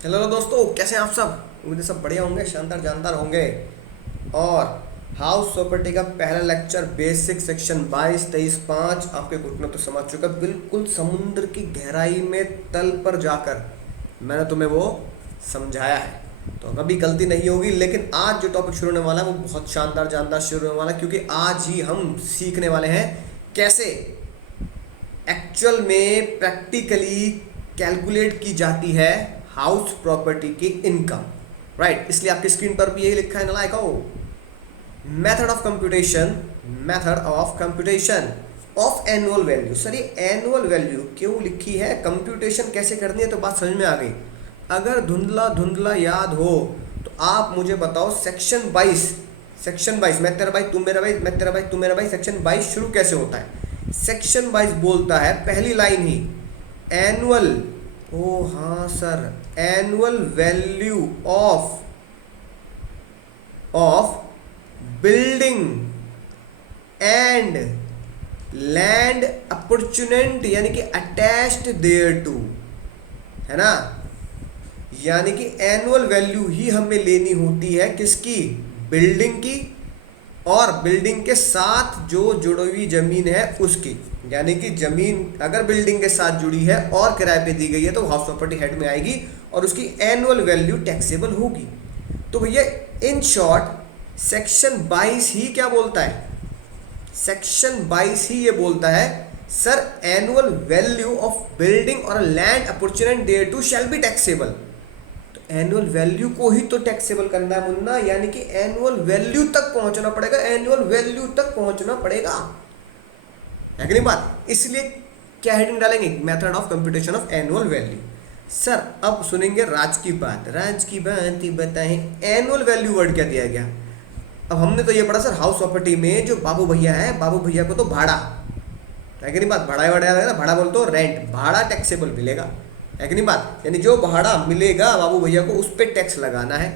Hello दोस्तों, कैसे हैं आप सब। उम्मीद है सब बढ़िया होंगे, शानदार जानदार होंगे। और हाउस प्रॉपर्टी का पहला लेक्चर बेसिक सेक्शन 22, 23, 5 आपके घुटनों तो समझ चुका। बिल्कुल समुद्र की गहराई में तल पर जाकर मैंने तुम्हें वो समझाया है, तो कभी गलती नहीं होगी। लेकिन आज जो टॉपिक शुरू होने वाला है वो बहुत शानदार जानदार शुरू होने वाला है, क्योंकि आज ही हम सीखने वाले हैं कैसे एक्चुअल में प्रैक्टिकली कैलकुलेट की जाती है हाउस प्रॉपर्टी की इनकम। राइट, इसलिए आपकी स्क्रीन पर भी यही लिखा है नालायक हो, method of computation of annual value. Sir ये एनुअल वैल्यू क्यों लिखी है, कंप्यूटेशन कैसे करनी है, तो बात समझ में आ गई। अगर धुंधला धुंधला याद हो तो आप मुझे बताओ, सेक्शन 22 मैं तेरा भाई तुम मेरा भाई, मैं तेरा भाई तुम मेरा भाई, सेक्शन 22 शुरू कैसे होता है। सेक्शन 22 बोलता है, पहली लाइन ही, एनुअल, ओ हाँ sir, annual value of building and land opportunity, यानी कि अटैच्ड देयर टू, है ना। यानी कि एनुअल वैल्यू ही हमें लेनी होती है किसकी, बिल्डिंग की, और बिल्डिंग के साथ जो जुड़ी हुई जमीन है उसकी। यानी कि जमीन अगर बिल्डिंग के साथ जुड़ी है और किराए पे दी गई है तो हाउस प्रॉपर्टी हेड में आएगी और उसकी एनुअल वैल्यू टैक्सेबल होगी। तो भैया इन शॉर्ट सेक्शन 22 ही क्या बोलता है, सेक्शन 22 ही ये बोलता है, sir annual value of building और land opportunity thereto shall be taxable. Annual value को ही तो टैक्सेबल करना है मुन्ना, यानी कि एनुअल वैल्यू तक पहुंचना पड़ेगा, एनुअल वैल्यू तक पहुंचना पड़ेगा, है कि नहीं बात। इसलिए क्या हेडिंग डालेंगे, method of computation of annual value. Sir अब सुनेंगे राज की बात, राज की बात ही बताएं, एनुअल वैल्यू वर्ड क्या दिया गया। अब हमने तो ये पढ़ा सर, हाउस प्रॉपर्टी में जो बाबू भैया है, बाबू भैया को तो भाड़ा, है कि नहीं बात, भाड़ा है ना, भाड़ा बोल तो रेंट, भाड़ा टैक्सेबल मिलेगा, है कि नहीं बात। यानी जो भाड़ा मिलेगा बाबू भैया को उस पर टैक्स लगाना है।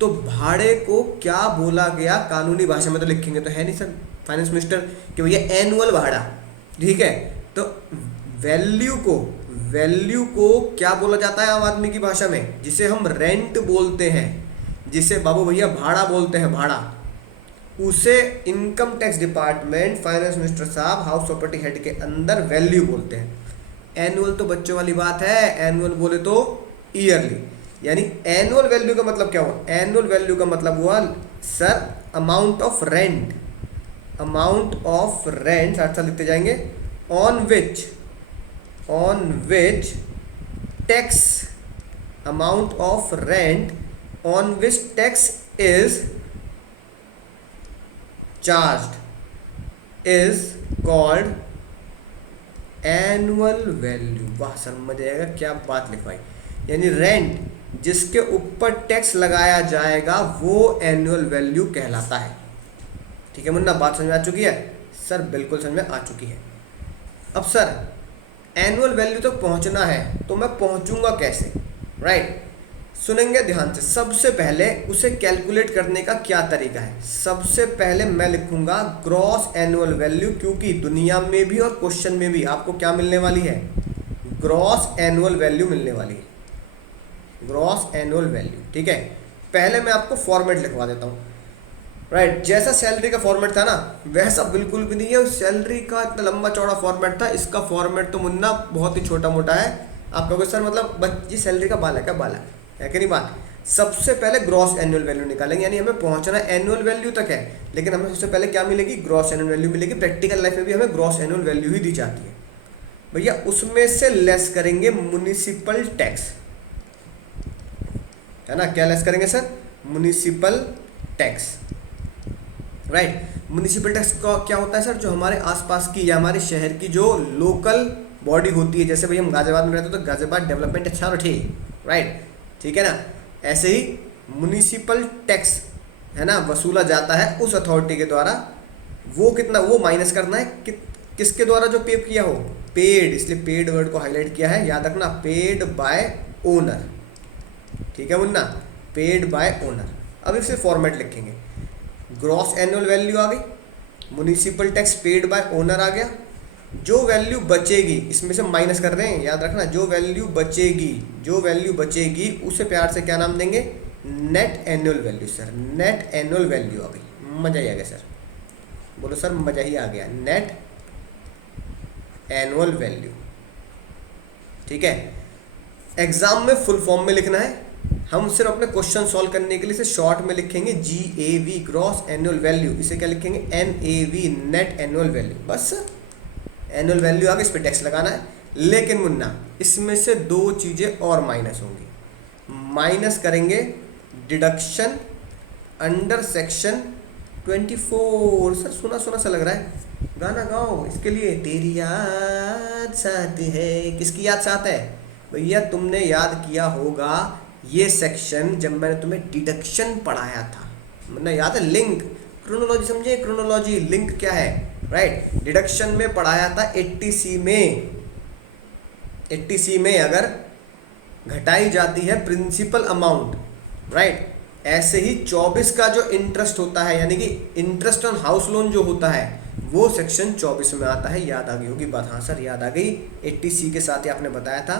तो भाड़े को क्या बोला गया, कानूनी भाषा में तो लिखेंगे तो है नहीं सर फाइनेंस मिनिस्टर कि भैया एनुअल भाड़ा, ठीक है। तो वैल्यू को क्या बोला जाता है आम आदमी की भाषा में, जिसे हम रेंट बोलते हैं, जिसे बाबू भैया भाड़ा बोलते हैं, भाड़ा, उसे income tax department, finance minister साहब हाउस प्रॉपर्टी हेड के अंदर वैल्यू बोलते हैं। एनुअल तो बच्चों वाली बात है, एनुअल बोले तो ईयरली। यानी एनुअल वैल्यू का मतलब क्या हुआ, एनुअल वैल्यू का मतलब हुआ sir amount of rent, amount of rent, साथ साथ लिखते जाएंगे, on which tax, amount of rent on which tax is charged is called annual value. वाह सर मजा आएगा, क्या बात लिखवाई। यानी रेंट जिसके ऊपर टैक्स लगाया जाएगा वो एनुअल वैल्यू कहलाता है। ठीक है मुन्ना, बात समझ में आ चुकी है। सर बिल्कुल समझ में आ चुकी है। अब सर एनुअल वैल्यू तक पहुंचना है तो मैं पहुंचूंगा कैसे, राइट। सुनेंगे ध्यान से। सबसे पहले उसे कैलकुलेट करने का क्या तरीका है, सबसे पहले मैं लिखूंगा ग्रॉस एनुअल वैल्यू, क्योंकि दुनिया में भी और क्वेश्चन में भी आपको क्या मिलने वाली है, ग्रॉस एनुअल वैल्यू मिलने वाली है, ग्रॉस एनुअल वैल्यू। ठीक है, पहले मैं आपको फॉर्मेट लिखवा देता हूँ, राइट। जैसा सैलरी का फॉर्मेट था ना वैसा बिल्कुल भी नहीं है, सैलरी का इतना लंबा चौड़ा फॉर्मेट था, इसका फॉर्मेट तो मुन्ना बहुत ही छोटा मोटा है। आप कहोगे सर मतलब बच्ची सैलरी का बाला क्या बाला है कि नहीं बात। सबसे पहले ग्रॉस एनुअल वैल्यू निकालेंगे, यानी हमें पहुंचना एनुअल वैल्यू तक है, लेकिन हमें सबसे पहले क्या मिलेगी, ग्रॉस एनुअल वैल्यू मिलेगी। प्रैक्टिकल लाइफ में भी हमें ग्रॉस एनुअल वैल्यू ही दी जाती है भैया। उसमें से लेस करेंगे म्युनिसिपल टैक्स, है ना। क्या लेस करेंगे sir, municipal tax, right. Municipal tax का क्या होता है सर, जो हमारे आसपास की या हमारे शहर की जो लोकल बॉडी होती है, जैसे भाई हम गाजियाबाद में रहते हैं तो गाजियाबाद डेवलपमेंट अच्छा ठीक, राइट, ठीक है ना। ऐसे ही म्युनिसिपल टैक्स है ना वसूला जाता है उस अथॉरिटी के द्वारा, वो कितना, वो माइनस करना है किसके द्वारा जो पे किया हो, पेड, इसलिए पेड वर्ड को हाईलाइट किया है, याद रखना, पेड बाय ओनर। ठीक है मुन्ना, पेड बाय ओनर। अब इसे फॉर्मेट लिखेंगे, ग्रॉस एनुअल वैल्यू आ गई, municipal tax paid by owner आ गया, जो वैल्यू बचेगी, इसमें से माइनस कर रहे हैं, याद रखना, जो वैल्यू बचेगी उसे प्यार से क्या नाम देंगे, net annual value. Sir net annual value आ गई, मजा ही आ गया सर, बोलो सर मजा ही आ गया, नेट एनुअल वैल्यू। ठीक है, एग्जाम में फुल फॉर्म में लिखना है, हम सिर्फ अपने क्वेश्चन सॉल्व करने के लिए इसे शॉर्ट में लिखेंगे GAV ग्रॉस एनुअल वैल्यू, इसे क्या लिखेंगे NAV नेट एनुअल वैल्यू। बस एनुअल वैल्यू आ गई, इस पर टैक्स लगाना है। लेकिन मुन्ना इसमें से दो चीज़ें और माइनस होंगी, माइनस करेंगे डिडक्शन अंडर सेक्शन 24। सर सुना सुना सा लग रहा है, गाना गाओ इसके लिए, तेरी याद साथ है। किसकी याद साथ है भैया, तुमने याद किया होगा ये सेक्शन जब मैंने तुम्हें डिडक्शन पढ़ाया था, मतलब याद है, लिंक, क्रोनोलॉजी समझे, क्रोनोलॉजी लिंक क्या है, राइट। डिडक्शन में पढ़ाया था 80C में, 80C में अगर घटाई जाती है प्रिंसिपल अमाउंट, राइट, ऐसे ही 24 का जो इंटरेस्ट होता है, यानी कि इंटरेस्ट ऑन हाउस लोन जो होता है, वो सेक्शन 24 में आता है। याद आ गई होगी बात, हाँ सर याद आ गई, 80C के साथ ही आपने बताया था,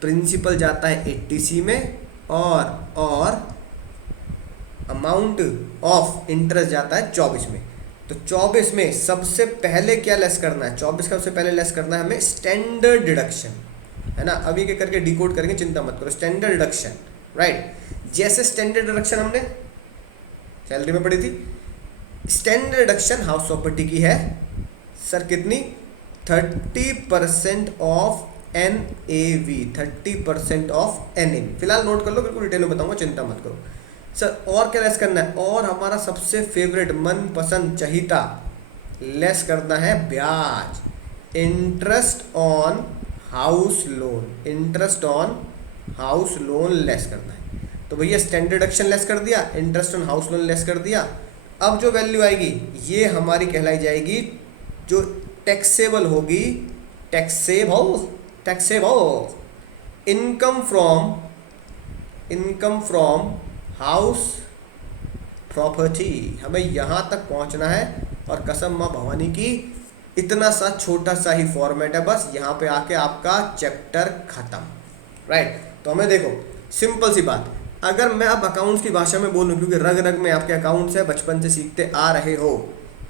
प्रिंसिपल जाता है 80C में और अमाउंट ऑफ इंटरेस्ट जाता है 24 में। तो 24 में सबसे पहले क्या लेस करना है, 24 का सबसे पहले लेस करना है हमें स्टैंडर्ड डिडक्शन, है ना। अभी के करके डिकोड करेंगे, चिंता मत करो, स्टैंडर्ड डिडक्शन, राइट। जैसे स्टैंडर्ड डिडक्शन हमने सैलरी में पढ़ी थी, स्टैंडर्ड डिडक्शन हाउस प्रॉपर्टी की है सर कितनी, 30% ऑफ NAV, 30% ऑफ NAV। फिलहाल नोट कर लो, बिल्कुल डिटेल में बताऊंगा, चिंता मत करो सर। और क्या लेस करना है, और हमारा सबसे फेवरेट मनपसंद चहीता लेस करना है ब्याज, interest on house loan, interest on house loan less करना है। तो भैया स्टैंडर्ड डिडक्शन लेस कर दिया, interest on house loan less कर दिया। अब जो वैल्यू आएगी ये हमारी कहलाई जाएगी जो टैक्सेबल होगी, taxable income from house property. हमें यहाँ तक पहुँचना है, और कसम माँ भवानी की इतना सा छोटा सा ही फॉर्मेट है, बस यहाँ पे आके आपका चैप्टर खत्म, राइट। तो हमें देखो सिंपल सी बात, अगर मैं अब अकाउंट्स की भाषा में बोलूँ, क्योंकि रग रग में आपके अकाउंट्स है, बचपन से सीखते आ रहे हो,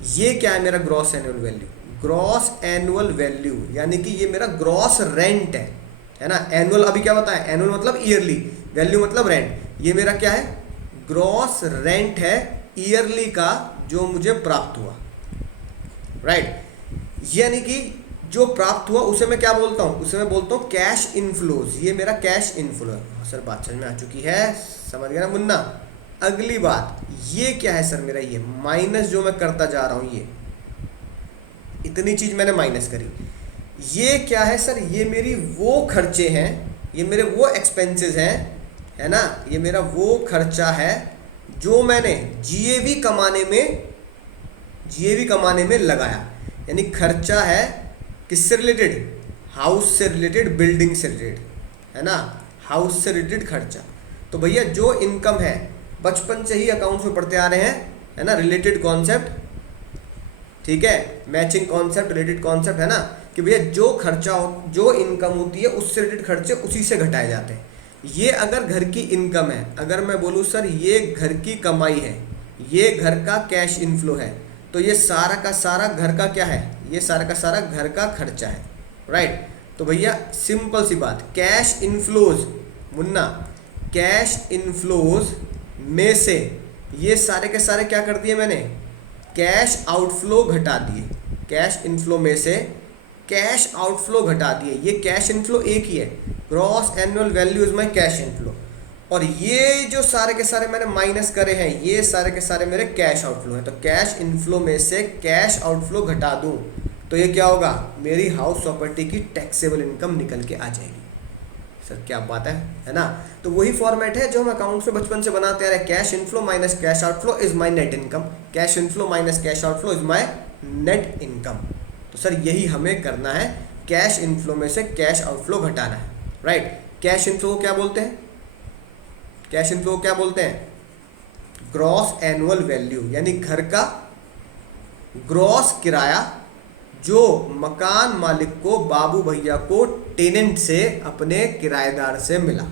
ये क्या है मेरा gross annual value, gross annual value, यानी कि ये मेरा ग्रॉस रेंट है ना। एनुअल अभी क्या होता है, एनुअल मतलब ईयरली, वैल्यू मतलब रेंट, ये मेरा क्या है, ग्रॉस रेंट है ईयरली का जो मुझे प्राप्त हुआ, राइट। यानी कि जो प्राप्त हुआ उसे मैं क्या बोलता हूँ, उसे मैं बोलता हूँ कैश इनफ्लोज, ये मेरा कैश इनफ्लो है। सर बात समझ में आ चुकी है, समझ गया ना मुन्ना। अगली बात, ये क्या है सर मेरा, ये माइनस जो मैं करता जा रहा हूँ, ये इतनी चीज मैंने माइनस करी, ये क्या है सर, ये मेरी वो खर्चे हैं, ये मेरे वो एक्सपेंसेस हैं, है ना, ये मेरा वो खर्चा है जो मैंने GAV कमाने में लगाया। यानी खर्चा है किससे रिलेटेड, हाउस से रिलेटेड, बिल्डिंग से रिलेटेड, है ना, हाउस से रिलेटेड खर्चा। तो भैया जो इनकम है, बचपन से ही अकाउंट्स में पढ़ते आ रहे हैं, है ना, रिलेटेड कॉन्सेप्ट, ठीक है, मैचिंग कॉन्सेप्ट, रिलेटेड कॉन्सेप्ट, है ना, कि भैया जो खर्चा जो इनकम होती है उससे रिलेटेड खर्चे उसी से घटाए जाते हैं। ये अगर घर की इनकम है, अगर मैं बोलूँ सर ये घर की कमाई है, ये घर का कैश इनफ्लो है, तो ये सारा का सारा घर का क्या है, ये सारा का सारा घर का खर्चा है, राइट। तो भैया सिंपल सी बात, cash inflows Munna, cash inflows में से ये सारे के सारे क्या कर दिए मैंने, कैश आउटफ्लो घटा दिए, कैश इनफ्लो में से कैश आउटफ्लो घटा दिए। ये कैश इनफ्लो एक ही है, gross annual value is my cash inflow, और ये जो सारे के सारे मैंने माइनस करे हैं, ये सारे के सारे मेरे कैश आउटफ्लो हैं। तो कैश इनफ्लो में से कैश आउटफ्लो घटा दूं तो ये क्या होगा, मेरी हाउस प्रॉपर्टी की टैक्सेबल इनकम निकल के आ जाएगी। सर क्या बात है ना। तो वही फॉर्मेट है जो हम अकाउंट्स में बचपन से बनाते आ रहे हैं, cash inflow minus cash outflow is my net income, cash inflow minus cash outflow is my net income. तो सर यही हमें करना है, कैश इनफ्लो में से कैश आउटफ्लो घटाना है, राइट। कैश इनफ्लो को क्या बोलते हैं, कैश इनफ्लो को क्या बोलते हैं, ग्रॉस एनुअल वैल्यू, यानी घर का ग्रॉस किराया जो मकान मालिक को, बाबू भैया को टेनेंट से, अपने किराएदार से मिला।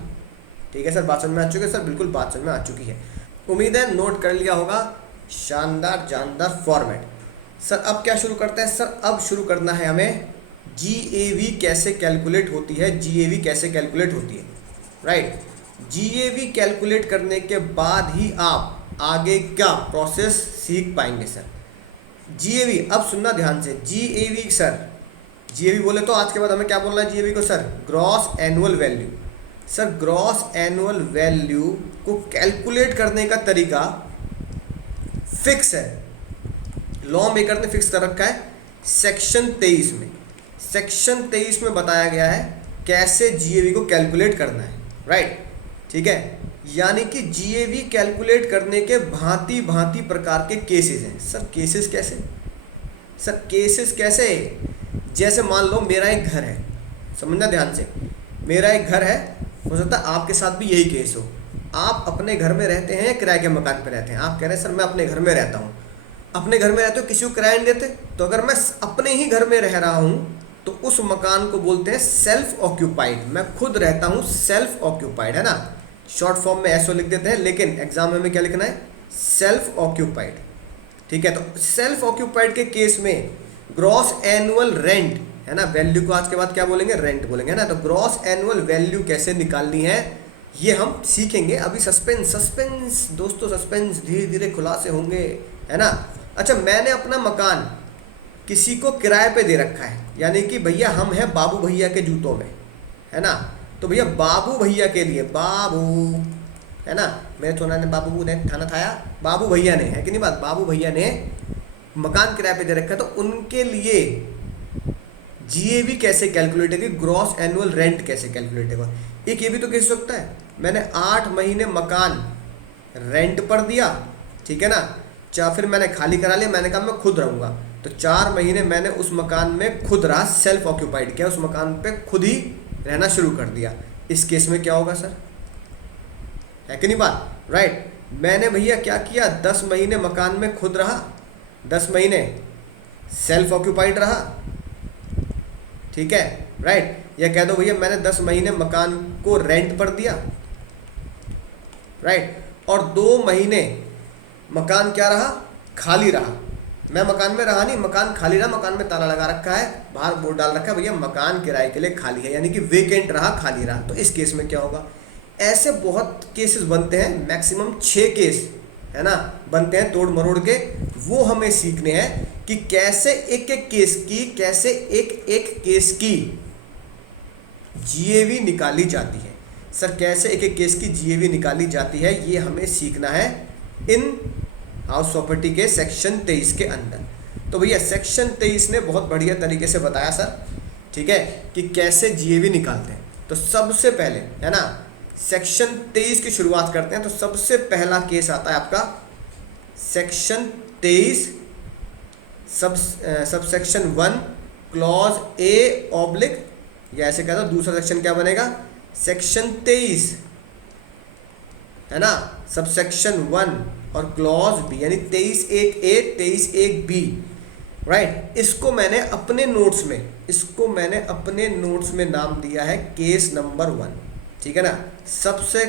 ठीक है सर, बात समझ में आ चुकी है सर? बिल्कुल बात समझ में आ चुकी है, उम्मीद है नोट कर लिया होगा। शानदार जानदार फॉर्मेट। सर अब क्या शुरू करते हैं? सर अब शुरू करना है हमें जीएवी कैसे कैलकुलेट होती है, जीएवी कैसे कैलकुलेट होती है, राइट। जीएवी कैलकुलेट करने के बाद ही आप आगे का प्रोसेस सीख पाएंगे सर। जीएवी, अब सुनना ध्यान से, जीएवी सर, जीएवी बोले तो आज के बाद हमें क्या बोलना है जीएवी को sir? Gross annual value. Sir gross annual value को कैलकुलेट करने का तरीका फिक्स है, लॉ मेकर ने फिक्स कर रखा है सेक्शन 23 में। सेक्शन 23 में बताया गया है कैसे जीएवी को कैलकुलेट करना है, राइट। ठीक है, यानी कि जीएवी कैलकुलेट करने के भांति भांति प्रकार के केसेस हैं। सर केसेस कैसे? सर केसेस कैसे? जैसे मान लो मेरा एक घर है, समझना ध्यान से, मेरा एक घर है, हो सकता है आपके साथ भी यही केस हो। आप अपने घर में रहते हैं या किराए के मकान पर रहते हैं? आप कह रहे हैं सर मैं अपने घर में रहता हूँ। अपने घर में रहते हो, किसी को किराया नहीं देते, तो अगर मैं अपने ही घर में रह रहा हूँ तो उस मकान को बोलते हैं सेल्फ ऑक्यूपाइड। मैं खुद रहता हूँ, सेल्फ ऑक्यूपाइड, है ना। शॉर्ट फॉर्म में एसओ लिख देते हैं, लेकिन एग्जाम में हमें क्या लिखना है? Self occupied. ठीक है, तो सेल्फ ऑक्यूपाइड के केस में ग्रॉस एनुअल रेंट, है ना, वैल्यू को आज के बाद क्या बोलेंगे? रेंट बोलेंगे, है ना। तो ग्रॉस एनुअल वैल्यू कैसे निकालनी है ये हम सीखेंगे। अभी सस्पेंस, सस्पेंस दोस्तों, सस्पेंस धीरे धीरे खुलासे होंगे, है ना। अच्छा, मैंने अपना मकान किसी को किराए पे दे रखा है, यानी कि भैया हम हैं बाबू भैया के जूतों में, है ना। तो भैया बाबू भैया के लिए, बाबू, है ना, मेरे थोड़ा ने बाबू ने खाना खाया, बाबू भैया ने, है कि नहीं बात, बाबू भैया ने मकान किराए पे दे रखा है, तो उनके लिए जीएवी कैसे कैलकुलेट होगी, ग्रॉस एनुअल रेंट कैसे कैलकुलेट होगा। एक ये भी तो केस हो सकता है, मैंने 8 महीने मकान रेंट पर दिया, ठीक है ना, या फिर मैंने खाली करा लिया, मैंने कहा मैं खुद रहूँगा, तो 4 महीने मैंने उस मकान में खुद रहा, सेल्फ ऑक्यूपाइड किया, उस मकान पे खुद ही रहना शुरू कर दिया। इस केस में क्या होगा सर? है कि नहीं बात, राइट। मैंने भैया क्या किया, 10 महीने मकान में खुद रहा, 10 महीने सेल्फ ऑक्यूपाइड रहा, ठीक है, राइट। या कह दो भैया मैंने 10 महीने मकान को रेंट पर दिया, राइट, और 2 महीने मकान क्या रहा? खाली रहा। मैं मकान में रहा नहीं, मकान खाली रहा, मकान में ताला लगा रखा है, बाहर बोर्ड डाल रखा है भैया मकान किराए के लिए खाली है, यानी कि वेकेंट रहा, खाली रहा। तो इस केस में क्या होगा? ऐसे बहुत केसेस बनते हैं, मैक्सिमम 6 केस, है ना, बनते हैं तोड़ मरोड़ के। वो हमें सीखने हैं कि कैसे एक एक केस की, कैसे एक एक केस की जीएवी निकाली जाती है। सर कैसे एक एक केस की जीएवी निकाली जाती है, ये हमें सीखना है इन हाउस प्रॉपर्टी के सेक्शन 23 के अंदर। तो भैया सेक्शन 23 ने बहुत बढ़िया तरीके से बताया सर, ठीक है, कि कैसे जीएवी निकालते हैं। तो सबसे पहले, है ना, सेक्शन 23 की शुरुआत करते हैं। तो सबसे पहला केस आता है आपका section 23 sub section 1 clause A oblique, या ऐसे कहता, दूसरा सेक्शन क्या बनेगा? सेक्शन 23, है ना, सब सेक्शन 1 और क्लॉज बी, यानी 23(1)(a), 23(1)(b), राइट। इसको मैंने अपने नोट्स में नाम दिया है केस नंबर 1, ठीक है ना। सबसे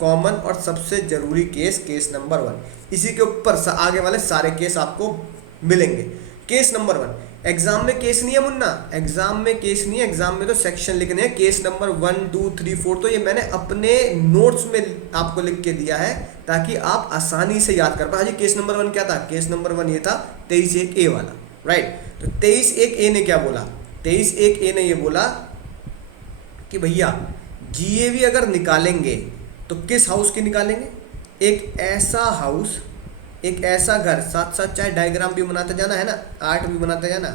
कॉमन और सबसे जरूरी केस नंबर 1। इसी के ऊपर आगे वाले सारे केस आपको मिलेंगे। केस नंबर 1 एग्जाम में केस नहीं है मुन्ना, एग्जाम में केस नहीं है, एग्जाम में तो सेक्शन लिखने हैं। केस नंबर 1, 2, 3, 4 तो ये मैंने अपने नोट्स में आपको लिख के दिया है ताकि आप आसानी से याद कर पाए। जी केस नंबर 1 क्या था? केस नंबर 1 ये था 23(1)(a) वाला, राइट। तो 23(1)(a) ने क्या बोला? 23(1)(a) ने ये बोला कि भैया जीएवी अगर निकालेंगे तो किस हाउस की निकालेंगे? एक ऐसा हाउस, एक ऐसा घर, साथ साथ चाहे डायग्राम भी बनाते जाना, है ना, आर्ट भी बनाते जाना,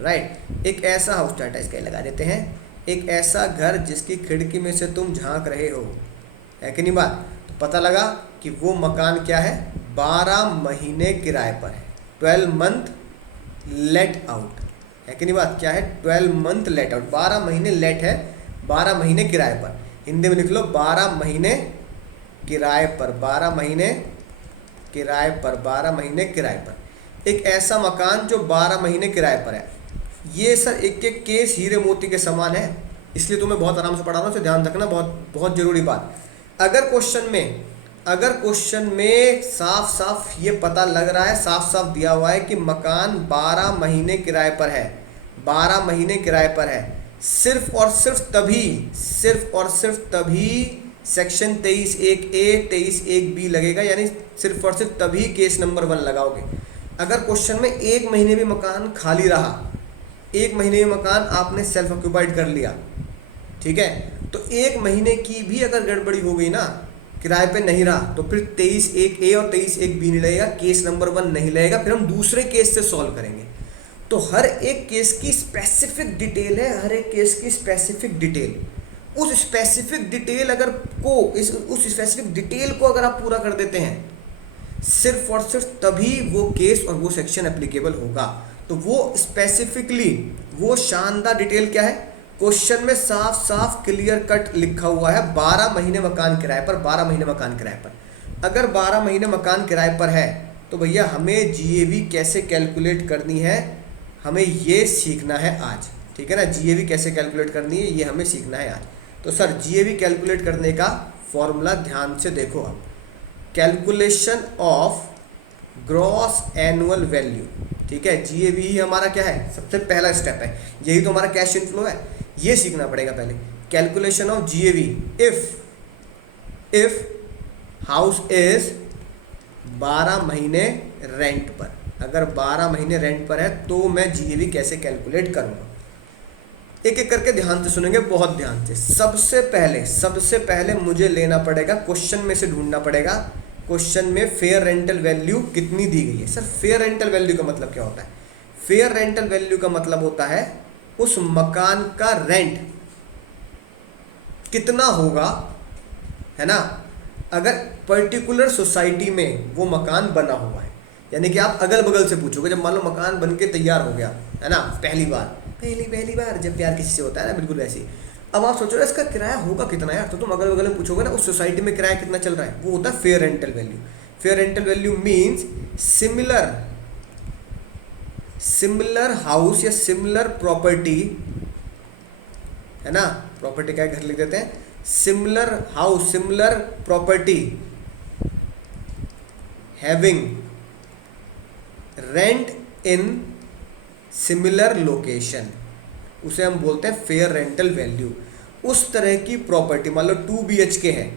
राइट। एक ऐसा हाउस, टाटा स्काई लगा देते हैं, एक ऐसा घर जिसकी खिड़की में से तुम झांक रहे हो, है कि नहीं बात। तो पता लगा कि वो मकान क्या है? 12 महीने किराए पर है, 12 मंथ लेट आउट, है कि नहीं बात। क्या है? 12 मंथ लेट आउट, 12 महीने लेट है, 12 महीने किराए पर। हिंदी में लिख लो 12 महीने किराए पर, 12 महीने किराए पर, 12 महीने किराए पर। एक ऐसा मकान जो 12 महीने किराए पर है, ये सर एक एक केस हीरे मोती के समान है, इसलिए तुम्हें बहुत आराम से पढ़ा रहा हूँ, ध्यान रखना, बहुत बहुत जरूरी बात। अगर क्वेश्चन में साफ साफ ये पता लग रहा है, साफ साफ दिया हुआ है कि मकान 12 महीने किराए पर है, 12 महीने किराए पर है, सिर्फ और सिर्फ तभी सेक्शन 23(1)(a) 23(1)(b) लगेगा, यानी सिर्फ और सिर्फ तभी केस नंबर 1 लगाओगे। अगर क्वेश्चन में 1 महीने भी मकान खाली रहा, 1 महीने में मकान आपने सेल्फ ऑक्यूपाइड कर लिया, ठीक है, तो 1 महीने की भी अगर गड़बड़ी हो गई ना, किराए पे नहीं रहा, तो फिर 23(1)(a) और 23(1)(b नहीं लगेगा, केस नंबर 1 नहीं लगेगा, फिर हम दूसरे केस से सॉल्व करेंगे। तो हर एक केस की स्पेसिफिक डिटेल है, हर एक केस की स्पेसिफिक डिटेल, उस स्पेसिफिक डिटेल को अगर आप पूरा कर देते हैं, सिर्फ और सिर्फ तभी वो केस और वो सेक्शन एप्लीकेबल होगा। तो वो स्पेसिफिकली वो शानदार डिटेल क्या है, क्वेश्चन में साफ साफ क्लियर कट लिखा हुआ है 12 महीने मकान किराए पर, 12 महीने मकान किराए पर। अगर 12 महीने मकान किराए पर है तो भैया हमें जीएवी कैसे कैलकुलेट करनी है, हमें ये सीखना है आज, ठीक है ना। जीएवी कैसे कैलकुलेट करनी है ये हमें सीखना है आज। तो सर जीएवी कैलकुलेट करने का फॉर्मूला ध्यान से देखो अब, calculation of gross annual value, ठीक है। जीएवी ही हमारा क्या है, सबसे पहला स्टेप है, यही तो हमारा कैश इनफ्लो है, ये सीखना पड़ेगा पहले। Calculation of GAV, if house is 12 महीने रेंट पर, अगर 12 महीने रेंट पर है तो मैं जीएवी कैसे कैलकुलेट करूंगा। एक एक करके ध्यान से सुनेंगे, बहुत ध्यान से। सबसे पहले मुझे लेना पड़ेगा, क्वेश्चन में से ढूंढना पड़ेगा, क्वेश्चन में फेयर रेंटल वैल्यू कितनी दी गई है। सर फेयर रेंटल वैल्यू का मतलब क्या होता है? फेयर रेंटल वैल्यू का मतलब होता है उस मकान का रेंट कितना होगा, है ना, अगर पर्टिकुलर सोसाइटी में वो मकान बना हुआ है। यानी कि आप अगल बगल से पूछोगे, जब मान लो मकान बन के तैयार हो गया है ना, पहली बार जब प्यार किसी से होता है ना, बिल्कुल वैसे ही। अब आप सोचो इसका किराया होगा कितना यार, तो तुम अगल बगल में पूछोगे ना उस सोसाइटी में किराया कितना चल रहा है, वो होता है fair rental value. Fair rental value means similar house या सिमिलर प्रॉपर्टी, है ना, प्रॉपर्टी क्या घर लिख देते हैं, similar house similar property having rent in similar location, उसे हम बोलते हैं फेयर रेंटल वैल्यू। उस तरह की प्रॉपर्टी, मान लो 2 BHK है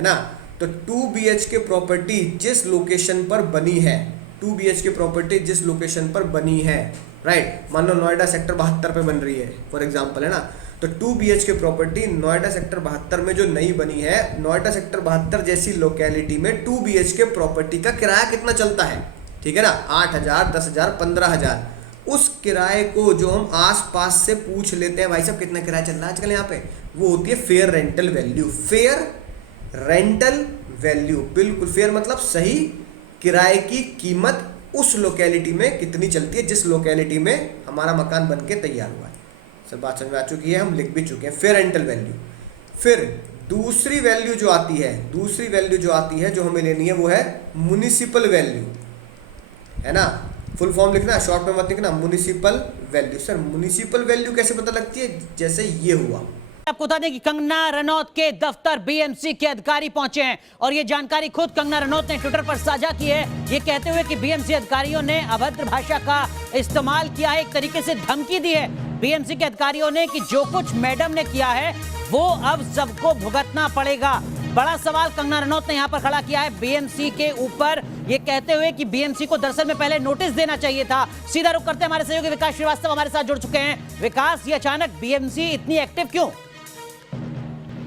ना, तो 2 BHK प्रॉपर्टी जिस लोकेशन पर बनी है, 2 BHK प्रॉपर्टी जिस लोकेशन पर बनी है, राइट, मान लो नोएडा सेक्टर 72 पे बन रही है फॉर एग्जांपल, है ना, तो 2 BHK प्रॉपर्टी नोएडा सेक्टर 72 में जो नई बनी है, नोएडा सेक्टर 72 जैसी लोकेलिटी में 2 BHK प्रॉपर्टी का किराया कितना चलता है, ठीक है ना, 8,000, 10,000, 15,000। उस किराए को जो हम आस पास से पूछ लेते हैं, भाई साहब कितना किराया चल रहा है आजकल यहाँ पे, वो होती है fair rental value. Fair rental value, बिल्कुल फेयर मतलब सही, किराए की कीमत उस लोकेलिटी में कितनी चलती है जिस लोकेलिटी में हमारा मकान बन के तैयार हुआ है। सब बात समझ में आ चुकी है, हम लिख भी चुके हैं फेयर रेंटल वैल्यू। फिर दूसरी वैल्यू जो आती है जो हमें लेनी है वो है म्युनिसिपल वैल्यू, है ना, फुल फॉर्म लिखना, शॉर्ट में मत लिखना, municipal value. Sir municipal value कैसे पता लगती है, जैसे ये हुआ। आपको बता दें कि कंगना रनौत के दफ्तर बीएमसी के अधिकारी पहुंचे हैं और ये जानकारी खुद कंगना रनौत ने ट्विटर पर साझा की है, ये कहते हुए कि बीएमसी अधिकारियों ने अभद्र भाषा का इस्तेमाल किया है, एक तरीके से धमकी दी है बीएमसी के अधिकारियों ने कि जो कुछ मैडम ने किया है वो अब सबको भुगतना पड़ेगा। बड़ा सवाल कंगना रनौत ने यहां पर खड़ा किया है बीएमसी के ऊपर, ये कहते हुए कि बीएमसी को दरअसल में पहले नोटिस देना चाहिए था। सीधा रुख करते हैं, हमारे सहयोगी विकास श्रीवास्तव हमारे साथ जुड़ चुके हैं। विकास, ये अचानक बीएमसी इतनी एक्टिव क्यों?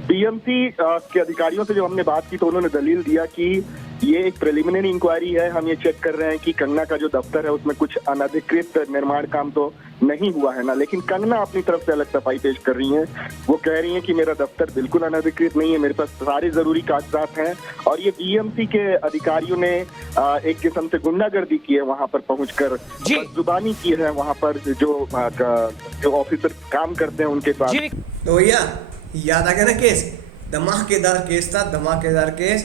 बीएमसी के अधिकारियों से जब हमने बात की तो उन्होंने दलील दिया कि ये एक प्रिलिमिनरी इंक्वायरी है, हम ये चेक कर रहे हैं कि कंगना का जो दफ्तर है उसमें कुछ अनधिकृत निर्माण काम तो नहीं हुआ है ना। लेकिन कंगना अपनी तरफ से अलग सफाई पेश कर रही हैं, वो कह रही हैं कि मेरा दफ्तर बिल्कुल अनधिकृत नहीं है, मेरे पास सारे जरूरी कागजात हैं। और ये बीएमसी के अधिकारियों ने एक किस्म से गुंडागर्दी की है, वहां पर पहुंचकर बदजुबानी की है, वहां पर जो ऑफिसर काम करते हैं उनके साथ। तो भैया याद आ गया ना केस, धमाकेदार केस था, धमाकेदार केस,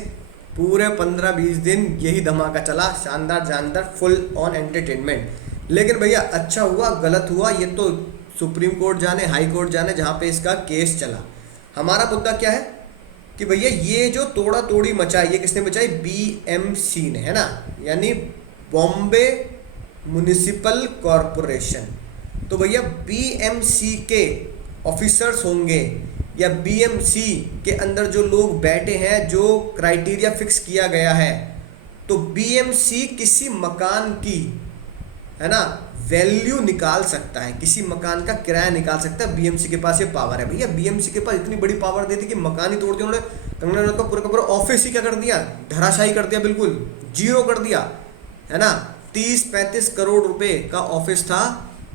पूरे 15-20 दिन यही धमाका चला, शानदार जानदार, फुल ऑन एंटरटेनमेंट। लेकिन भैया अच्छा हुआ गलत हुआ ये तो सुप्रीम कोर्ट जाने, हाई कोर्ट जाने, जहाँ पे इसका केस चला। हमारा मुद्दा क्या है कि भैया ये जो तोड़ा तोड़ी मचाई, ये किसने मचाई? बीएमसी ने, है ना, यानी बॉम्बे म्युनिसिपल कॉरपोरेशन। तो भैया बीएमसी के ऑफिसर्स होंगे या बीएमसी के अंदर जो लोग बैठे हैं, जो क्राइटेरिया फिक्स किया गया है, तो बीएमसी किसी मकान की, है ना, वैल्यू निकाल सकता है, किसी मकान का किराया निकाल सकता है। बीएमसी के पास ये पावर है भैया। बीएमसी के पास इतनी बड़ी पावर दे दी कि मकान ही तोड़ दिया उन्होंने। कंगना रनौत का पूरा का पूरा ऑफिस ही क्या कर दिया? धराशायी कर दिया, बिल्कुल जीरो कर दिया, है ना। 30-35 करोड़ रुपए का ऑफिस था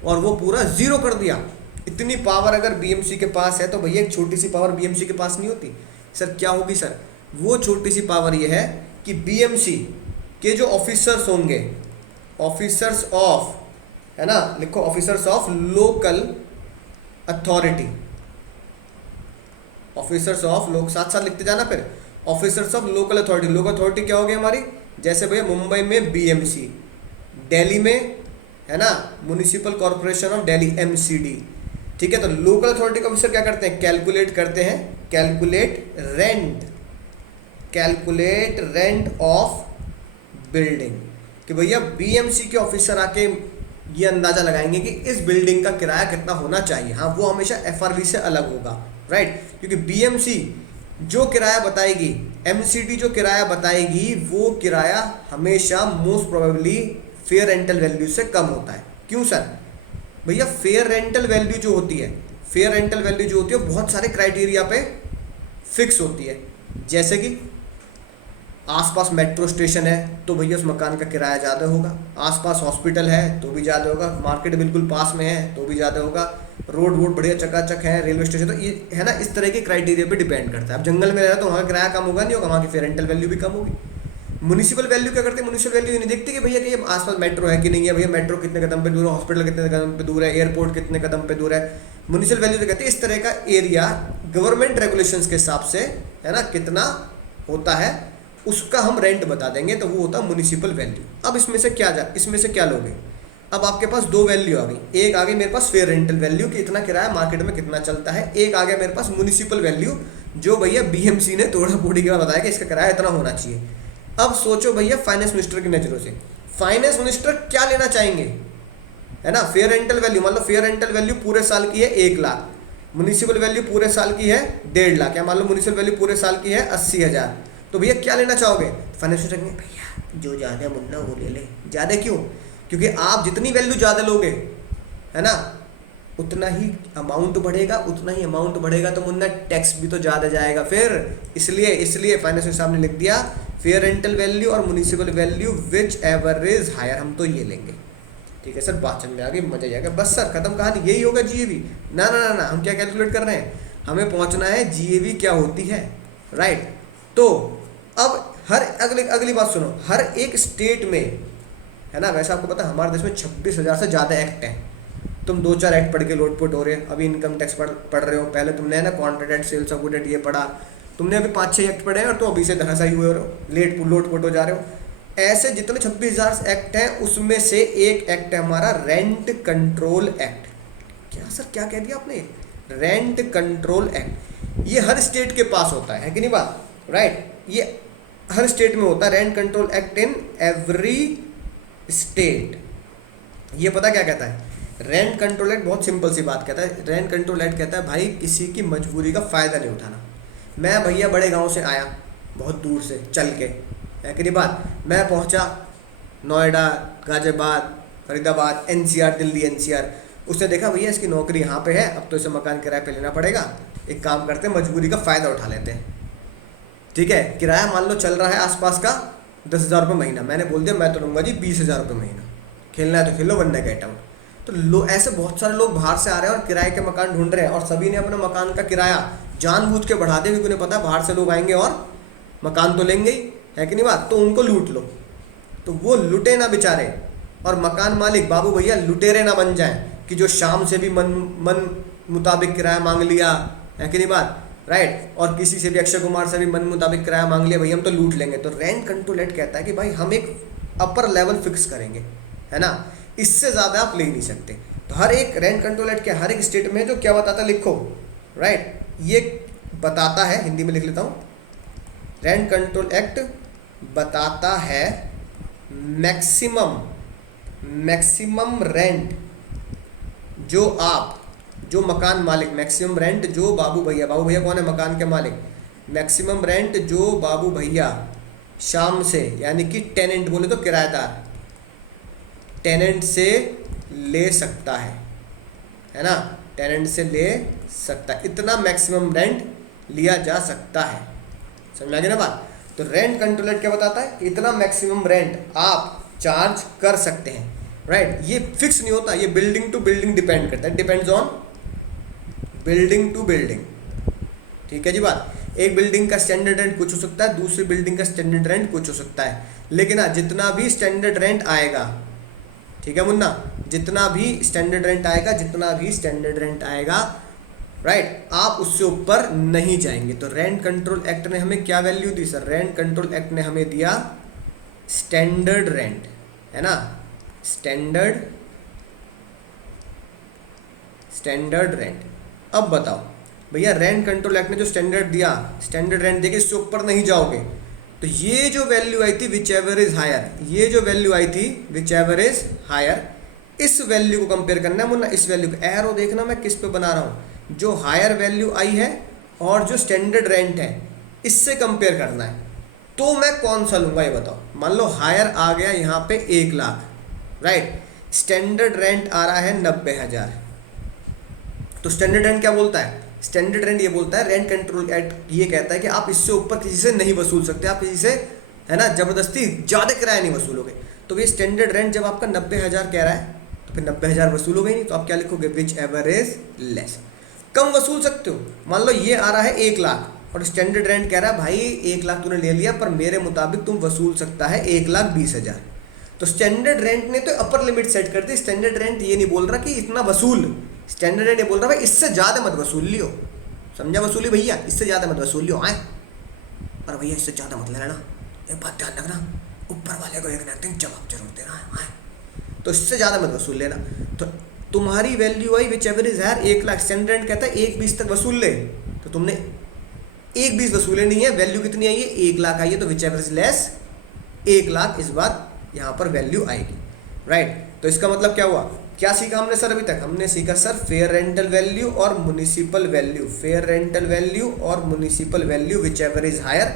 और वो पूरा जीरो कर दिया। इतनी पावर अगर बीएमसी के पास है तो भैया एक छोटी सी पावर बीएमसी के पास नहीं होती? सर क्या होगी सर? वो छोटी सी पावर ये है कि बीएमसी के जो ऑफिसर्स होंगे, ऑफिसर्स ऑफ, है ना, लिखो officers of local authority, officers of लोग, साथ साथ लिखते जाना फिर, officers of local authority. Local authority क्या होगी हमारी? जैसे भैया मुंबई में बीएमसी, दिल्ली में, है ना, municipal corporation of Delhi MCD, ठीक है। तो लोकल अथॉरिटी के ऑफिसर क्या करते हैं? कैलकुलेट करते हैं, कैलकुलेट रेंट ऑफ बिल्डिंग, कि भैया बीएमसी के ऑफिसर आके ये अंदाजा लगाएंगे कि इस बिल्डिंग का किराया कितना होना चाहिए। हाँ, वो हमेशा एफआरबी से अलग होगा, राइट, क्योंकि बीएमसी जो किराया बताएगी, एमसीडी जो किराया बताएगी, वो किराया हमेशा most probably fair rental value से कम होता है। क्यों सर? भैया फेयर रेंटल वैल्यू जो होती है, फेयर रेंटल वैल्यू जो होती है, बहुत सारे क्राइटेरिया पे फिक्स होती है। जैसे कि आसपास मेट्रो स्टेशन है तो भैया उस मकान का किराया ज़्यादा होगा, आसपास हॉस्पिटल है तो भी ज़्यादा होगा, मार्केट बिल्कुल पास में है तो भी ज़्यादा होगा, रोड वोड बढ़िया चकाचक है, रेलवे स्टेशन, तो ये है ना, इस तरह के क्राइटेरिया पे डिपेंड करता है। अब जंगल में रह रहा तो वहाँ का किराया कम होगा, नहीं होगा, वहाँ की फेयर रेंटल वैल्यू भी कम होगी। म्युनिसिपल वैल्यू क्या करते हैं? म्युनिसिपल वैल्यू नहीं देखते कि भैया कि ये आसपास मेट्रो है कि नहीं है, भैया मेट्रो कितने कदम पे दूर है, हॉस्पिटल कितने कदम पे दूर है, एयरपोर्ट कितने कदम पे दूर है। म्युनिसिपल वैल्यू तो कहते हैं इस तरह का एरिया गवर्नमेंट रेगुलेशंस के हिसाब से, है ना, कितना होता है उसका हम रेंट बता देंगे, तो वो होता है म्युनिसिपल वैल्यू। अब इसमें से क्या लोगे? अब आपके पास दो वैल्यू आ गई। एक आ गई मेरे पास फेयर रेंटल वैल्यू कि इतना किराया मार्केट में कितना चलता है, एक आ गया मेरे पास म्युनिसिपल वैल्यू जो भैया बीएमसी ने तोड़ा फोड़ी के बाद बताया कि इसका किराया इतना होना चाहिए। अब सोचो भैया फाइनेंस मिनिस्टर की नज़रों से, फाइनेंस मिनिस्टर क्या लेना चाहेंगे, है ना? फेयर रेंटल वैल्यू, मान लो फेयर रेंटल वैल्यू पूरे साल की है 1 लाख, म्युनिसिपल वैल्यू पूरे साल की है 1.5 लाख, या मान लो म्युनिसिपल वैल्यू पूरे साल की है 80,000, तो भैया क्या लेना चाहोगे? फाइनेंस मिनिस्टर कहेंगे भैया जो ज़्यादा मुन्ना वो ले ले। ज़्यादा क्यों? क्योंकि आप जितनी वैल्यू ज़्यादा लोगे, है ना, उतना ही अमाउंट बढ़ेगा, तो मुन्ना टैक्स भी तो ज़्यादा जाएगा फिर। इसलिए फाइनेंस मिनिस्टर साहब ने लिख दिया फेयर रेंटल वैल्यू और municipal value whichever is higher, हम तो ये लेंगे। ठीक है सर, बात समझ में आ गई, मजा जाएगा। बस सर खत्म कहानी, यही होगा जीएवी। ना, हम क्या कैलकुलेट कर रहे हैं? हमें पहुंचना है जीएवी क्या होती है, राइट। तो अब अगली बात सुनो, हर एक स्टेट में, है ना, वैसे आपको पता है हमारे देश में 26,000 से ज़्यादा एक्ट हैं। तुम 2-4 एक्ट पढ़ के लोटपोट हो रहे हैं, अभी इनकम टैक्स पढ़ रहे हो, पहले तुमने, है ना, कॉन्ट्रैक्ट सेल्स ऑफ गुड ये पढ़ा, तुमने अभी 5-6 एक्ट पढ़े हैं और तुम अभी से धराशायी हुए हो रहे हो, लोटपोट हो जा रहे हो। ऐसे जितने 26,000 एक्ट हैं उसमें से एक एक्ट है हमारा रेंट कंट्रोल एक्ट। क्या सर क्या कह दिया आपने? Rent control act. ये हर स्टेट के पास होता है कि नहीं बात, राइट? ये हर स्टेट में होता है, rent control act in every state. ये पता क्या कहता है? रेंट कंट्रोल एक्ट बहुत सिंपल सी बात कहता है। रेंट कंट्रोल एक्ट कहता है भाई किसी की मजबूरी का फ़ायदा नहीं उठाना। मैं भैया बड़े गांव से आया, बहुत दूर से चल के, है कि नहीं बात, मैं पहुंचा नोएडा, गाजियाबाद, फरीदाबाद, एनसीआर, दिल्ली एनसीआर। उसने देखा भैया इसकी नौकरी यहाँ पे है, अब तो इसे मकान किराए पे लेना पड़ेगा, एक काम करते हैं मजबूरी का फ़ायदा उठा लेते हैं। ठीक है, किराया मान लो चल रहा है आसपास का 10,000 रुपये महीना, मैंने बोल दिया मैं तो लूँगा जी 20,000 रुपये महीना, खेलना है तो खेलो वरना गेट आउट। तो ऐसे बहुत सारे लोग बाहर से आ रहे हैं और किराए के मकान ढूंढ रहे हैं, और सभी ने अपने मकान का किराया जानबूझ के बढ़ा दिया, क्योंकि उन्हें पता है बाहर से लोग आएंगे और मकान तो लेंगे ही, है कि नहीं बात, तो उनको लूट लो। तो वो लुटे ना बेचारे, और मकान मालिक बाबू भैया लुटेरे ना बन जाएं कि जो शाम से भी मन मुताबिक किराया मांग लिया, है कि नहीं बात, राइट, और किसी से भी, अक्षय कुमार से भी मन मुताबिक किराया मांग लिया, भैया हम तो लूट लेंगे। तो रेंट कंट्रोल एक्ट कहता है कि भाई हम एक अपर लेवल फिक्स करेंगे, है ना, इससे ज़्यादा आप ले ही नहीं सकते। तो हर एक रेंट कंट्रोल एक्ट के हर एक स्टेट में जो क्या बताता है लिखो, राइट, ये बताता है, हिंदी में लिख लेता हूँ, रेंट कंट्रोल एक्ट बताता है मैक्सिमम रेंट जो मकान मालिक, मैक्सिमम रेंट जो बाबू भैया कौन है, मकान के मालिक, मैक्सिमम रेंट जो बाबू भैया शाम से, यानी कि टेनेंट बोले तो किराएदार, टेनेंट से ले सकता है ना, टेनेंट से ले सकता है, इतना मैक्सिमम रेंट लिया जा सकता है। समझ आ गया ना बात। तो रेंट कंट्रोल एक्ट क्या बताता है, इतना मैक्सिमम रेंट आप चार्ज कर सकते हैं, राइट। ये फिक्स नहीं होता, ये बिल्डिंग टू बिल्डिंग डिपेंड करता है, depends on building to building, ठीक है जी बात। एक बिल्डिंग का स्टैंडर्ड रेंट कुछ हो सकता है, दूसरी बिल्डिंग का स्टैंडर्ड रेंट कुछ हो सकता है, लेकिन हाँ जितना भी स्टैंडर्ड रेंट आएगा, ठीक है मुन्ना, जितना भी स्टैंडर्ड रेंट आएगा, राइट, आप उससे ऊपर नहीं जाएंगे। तो रेंट कंट्रोल एक्ट ने हमें क्या वैल्यू दी सर, रेंट कंट्रोल एक्ट ने हमें दिया स्टैंडर्ड रेंट, है ना, स्टैंडर्ड रेंट। अब बताओ भैया, रेंट कंट्रोल एक्ट ने जो स्टैंडर्ड दिया, स्टैंडर्ड रेंट देके इससे ऊपर नहीं जाओगे, तो ये जो वैल्यू आई थी विच एवर इज हायर, ये जो वैल्यू आई थी विच एवर इज हायर, इस वैल्यू को कंपेयर करना है मुन्ना, इस वैल्यू को, एरो देखना मैं किस पे बना रहा हूँ, जो हायर वैल्यू आई है और जो स्टैंडर्ड रेंट है इससे कंपेयर करना है। तो मैं कौन सा लूँगा ये बताओ। मान लो हायर आ गया यहाँ पे 1 लाख, राइट, स्टैंडर्ड रेंट आ रहा है 90,000। तो स्टैंडर्ड रेंट क्या बोलता है, स्टैंडर्ड रेंट ये बोलता है, रेंट कंट्रोल एक्ट ये कहता है कि आप इससे ऊपर किसी से नहीं वसूल सकते, आप किसी से, है ना, ज़बरदस्ती ज़्यादा किराया नहीं वसूलोगे। तो ये स्टैंडर्ड रेंट जब आपका 90,000 कह रहा है तो फिर 90,000 वसूलोगे नहीं, तो आप क्या लिखोगे, विच एवर इज लेस। कम वसूल सकते हो, मान लो ये आ रहा है 1 लाख और स्टैंडर्ड रेंट कह रहा है भाई 1 लाख तूने ले लिया पर मेरे मुताबिक तुम वसूल सकता है 1,20,000। तो स्टैंडर्ड रेंट ने तो अपर लिमिट सेट कर दी। स्टैंडर्ड रेंट ये नहीं बोल रहा कि इतना वसूल, स्टैंडर्ड रेंट ये बोल रहा है भाई इससे ज़्यादा मत वसूल लियो, समझा वसूली भैया, इससे ज़्यादा मत वसूल लियो, आए, और भैया इससे ज़्यादा मत ले लेना, एक बात ध्यान रखना, ऊपर वाले को एक ना एक जवाब जरूर देना है, आए, तो इससे ज़्यादा मत वसूल लेना। तो तुम्हारी वैल्यू आई whichever is higher 1 lakh, standard rent कहता है 1,20,000 तक वसूल ले, तो तुमने 1,20,000 वसूले नहीं है, वैल्यू कितनी आई है, 1 लाख आई है, तो whichever is less 1 lakh इस बार यहाँ पर वैल्यू आएगी, राइट। तो इसका मतलब क्या हुआ, क्या सीखा हमने सर अभी तक, हमने सीखा सर फेयर रेंटल वैल्यू और municipal value, fair rental value और municipal value whichever is higher,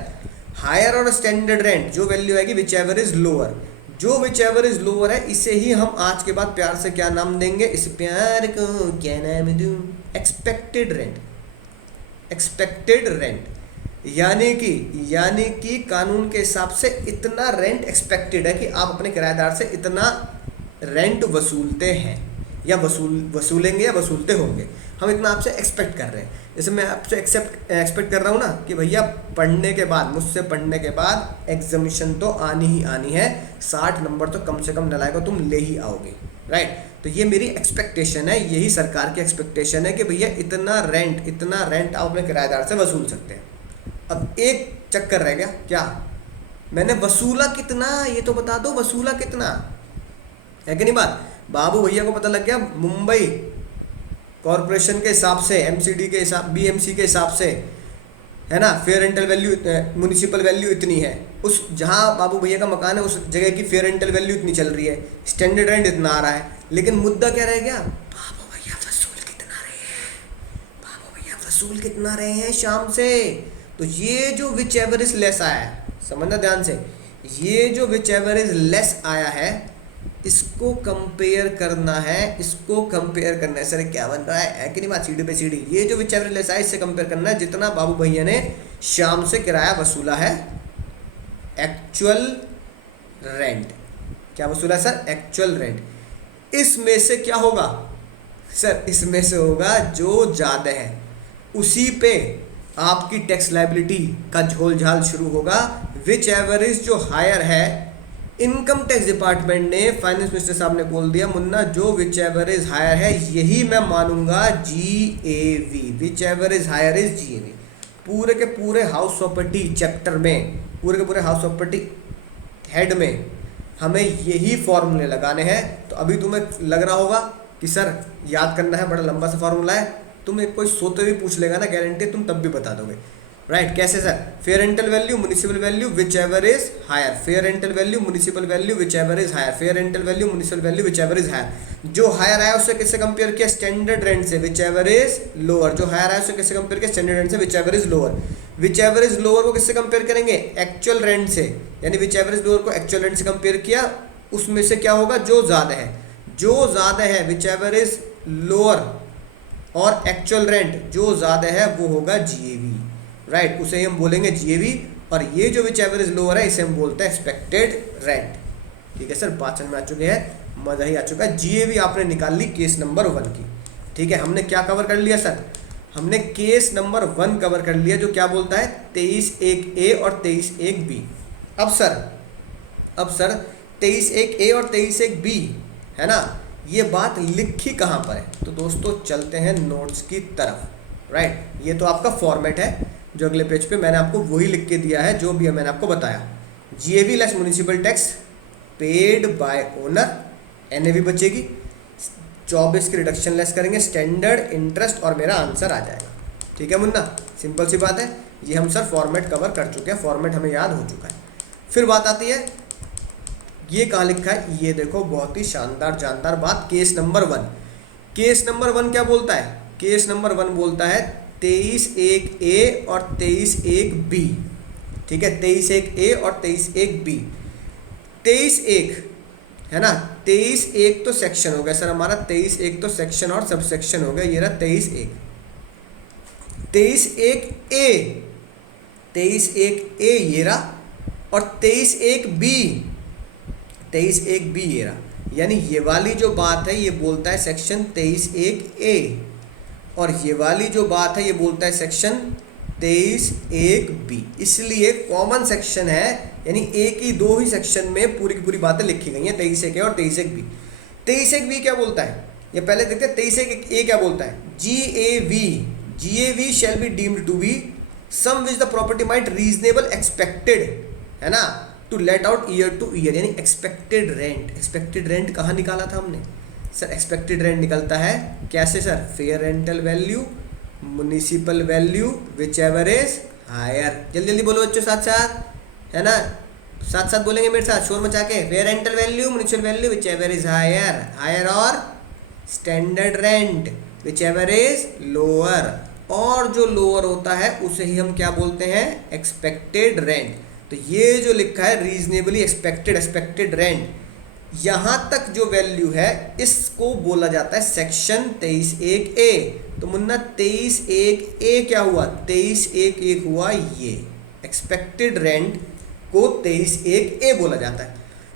higher और स्टैंडर्ड रेंट जो वैल्यू आएगी विच एवर इज लोअर, जो विच एवर इज लोअर है इसे ही हम आज के बाद प्यार से क्या नाम देंगे, इस प्यार को क्या नाम दूं, एक्सपेक्टेड रेंट, एक्सपेक्टेड रेंट, यानी कि कानून के हिसाब से इतना रेंट एक्सपेक्टेड है कि आप अपने किराएदार से इतना रेंट वसूलते हैं या वसूलेंगे या वसूलते होंगे, हम इतना आपसे एक्सपेक्ट कर रहे हैं। जैसे मैं आपसे एक्सपेक्ट कर रहा हूँ ना कि भैया पढ़ने के बाद, मुझसे पढ़ने के बाद एग्जामिनेशन तो आनी ही आनी है, 60 नंबर तो कम से कम नलायक तुम ले ही आओगे, राइट। तो ये मेरी एक्सपेक्टेशन है, यही सरकार की एक्सपेक्टेशन है कि भैया इतना रेंट आप अपने किराएदार से वसूल सकते हैं। अब एक चक्कर रह गया, क्या, मैंने वसूला कितना, ये तो बता दो वसूला कितना है कि नहीं बात। बाबू भैया को पता लग गया मुंबई कॉरपोरेशन के हिसाब से, एमसीडी के हिसाब, बीएमसी के हिसाब से, है ना, fair rental value, municipal value इतनी है, उस जहाँ बाबू भैया का मकान है उस जगह की फेयर रेंटल वैल्यू इतनी चल रही है, स्टैंडर्ड रेंट इतना आ रहा है, लेकिन मुद्दा क्या रह गया, बाबू भैया वसूल कितना रहे हैं, बाबू भैया वसूल कितना रहे हैं शाम से। तो ये जो विच एवर इज लेस आया है, समझना ध्यान से, ये जो विच एवर इज लेस आया है इसको कंपेयर करना है, इसको कंपेयर करना है। सर क्या बन रहा है कि नहीं बात, सीढ़ी पे सीढ़ी, ये जो विच एवर लेस है इससे कंपेयर करना है जितना बाबू भैया ने शाम से किराया वसूला है, एक्चुअल रेंट, क्या वसूला है सर, एक्चुअल रेंट। इसमें से क्या होगा सर, इसमें से होगा जो ज़्यादा है उसी पे आपकी टैक्स लायबिलिटी का झोल झाल शुरू होगा। विच एवर इज जो हायर है, इनकम टैक्स डिपार्टमेंट ने, फाइनेंस मिनिस्टर साहब ने बोल दिया मुन्ना जो विच एवर इज हायर है यही मैं मानूंगा GAV, whichever is higher is GAV। पूरे के पूरे हाउस प्रॉपर्टी चैप्टर में, पूरे के पूरे हाउस प्रॉपर्टी हेड में हमें यही फॉर्मूले लगाने हैं। तो अभी तुम्हें लग रहा होगा कि सर याद करना है, बड़ा लंबा सा फॉर्मूला है, तुम एक कोई सोते भी पूछ लेगा ना, गारंटी तुम तब भी बता दोगे, राइट। कैसे sir? Fair rental value municipal value whichever is higher, fair rental value municipal value whichever is higher, fair rental value municipal value whichever is higher. जो हायर आया उससे किससे कंपेयर किया? Standard rent से, whichever is lower. जो higher आया उससे किससे कंपेयर किया? स्टैंडर्ड रेंट से, whichever is lower. Whichever is lower को किससे कंपेयर करेंगे? एक्चुअल रेंट से, यानी विच एवर इज लोअर को एक्चुअल रेंट से कंपेयर किया, उसमें से क्या होगा? जो ज़्यादा है, जो ज़्यादा है विच एवर इज लोअर और एक्चुअल रेंट जो ज़्यादा है वो होगा जीएवी, राइट। उसे हम बोलेंगे जीएवी। और ये जो विच एवर इज लोअर है इसे हम बोलते हैं एक्सपेक्टेड रेंट। ठीक है सर, बात समझ में आ चुकी है, मज़ा ही आ चुका है। जीएवी आपने निकाल ली केस नंबर 1 की। ठीक है, हमने क्या कवर कर लिया सर? हमने केस नंबर 1 कवर कर लिया, जो क्या बोलता है 23(1)(a) और 23(1)(b। अब सर 23(1)(a) और 23(1)(b है ना, ये बात लिखी कहाँ पर है? तो दोस्तों चलते हैं नोट्स की तरफ, राइट। ये तो आपका फॉर्मेट है, जो अगले पेज पे मैंने आपको वही लिख के दिया है जो भी मैंने आपको बताया। GAV less municipal tax paid by owner, NAV बचेगी, 24 की रिडक्शन लेस करेंगे, स्टैंडर्ड इंटरेस्ट, और मेरा आंसर आ जाएगा। ठीक है मुन्ना, सिंपल सी बात है। ये हम सर फॉर्मेट कवर कर चुके हैं, फॉर्मेट हमें याद हो चुका है। फिर बात आती है, ये कहाँ लिखा है? ये देखो, बहुत ही शानदार जानदार बात, केस नंबर 1। केस नंबर 1 क्या बोलता है? केस नंबर 1 बोलता है 23(1)(a) और 23(1)(b। ठीक है, 23(1)(a) और 23(1)(b। 23(1) है ना, 23(1) तो सेक्शन हो गया सर हमारा, 23(1) तो सेक्शन और सब सेक्शन हो गया, ये रहा 23(1). 23(1)(a), 23(1)(a) ये रहा, और 23(1)(b), 23(1)(b) ये रहा। यानी ये वाली जो बात है ये बोलता है सेक्शन 23(1)(a), और ये वाली जो बात है ये बोलता है सेक्शन 23(1)(b। इसलिए कॉमन सेक्शन है, यानी एक ही दो ही सेक्शन में पूरी की पूरी बातें लिखी गई हैं, 23(1)(a) और 23(1)(b। 23(1)(b क्या बोलता है? ये पहले देखते हैं 23(1)(a) क्या बोलता है? GAV shall be deemed to be sum which the property might reasonable expected, है ना, to let out year to year, यानी एक्सपेक्टेड रेंट। एक्सपेक्टेड रेंट कहाँ निकाला था हमने सर? एक्सपेक्टेड रेंट निकलता है कैसे sir? Fair rental value municipal value whichever is higher. जल्दी जल्दी बोलो बच्चों, साथ साथ, है ना, साथ साथ बोलेंगे मेरे साथ शोर मचा के। Fair rental value municipal value whichever is higher, higher, और standard rent whichever is lower, और जो लोअर होता है उसे ही हम क्या बोलते हैं? Expected rent. तो ये जो लिखा है रीजनेबली एक्सपेक्टेड रेंट, यहाँ तक जो वैल्यू है इसको बोला जाता है सेक्शन 23(1)(a। तो मुन्ना 23(1)(a) क्या हुआ? 23(1)(a) हुआ ये एक्सपेक्टेड रेंट को 23(1)(a) बोला जाता है।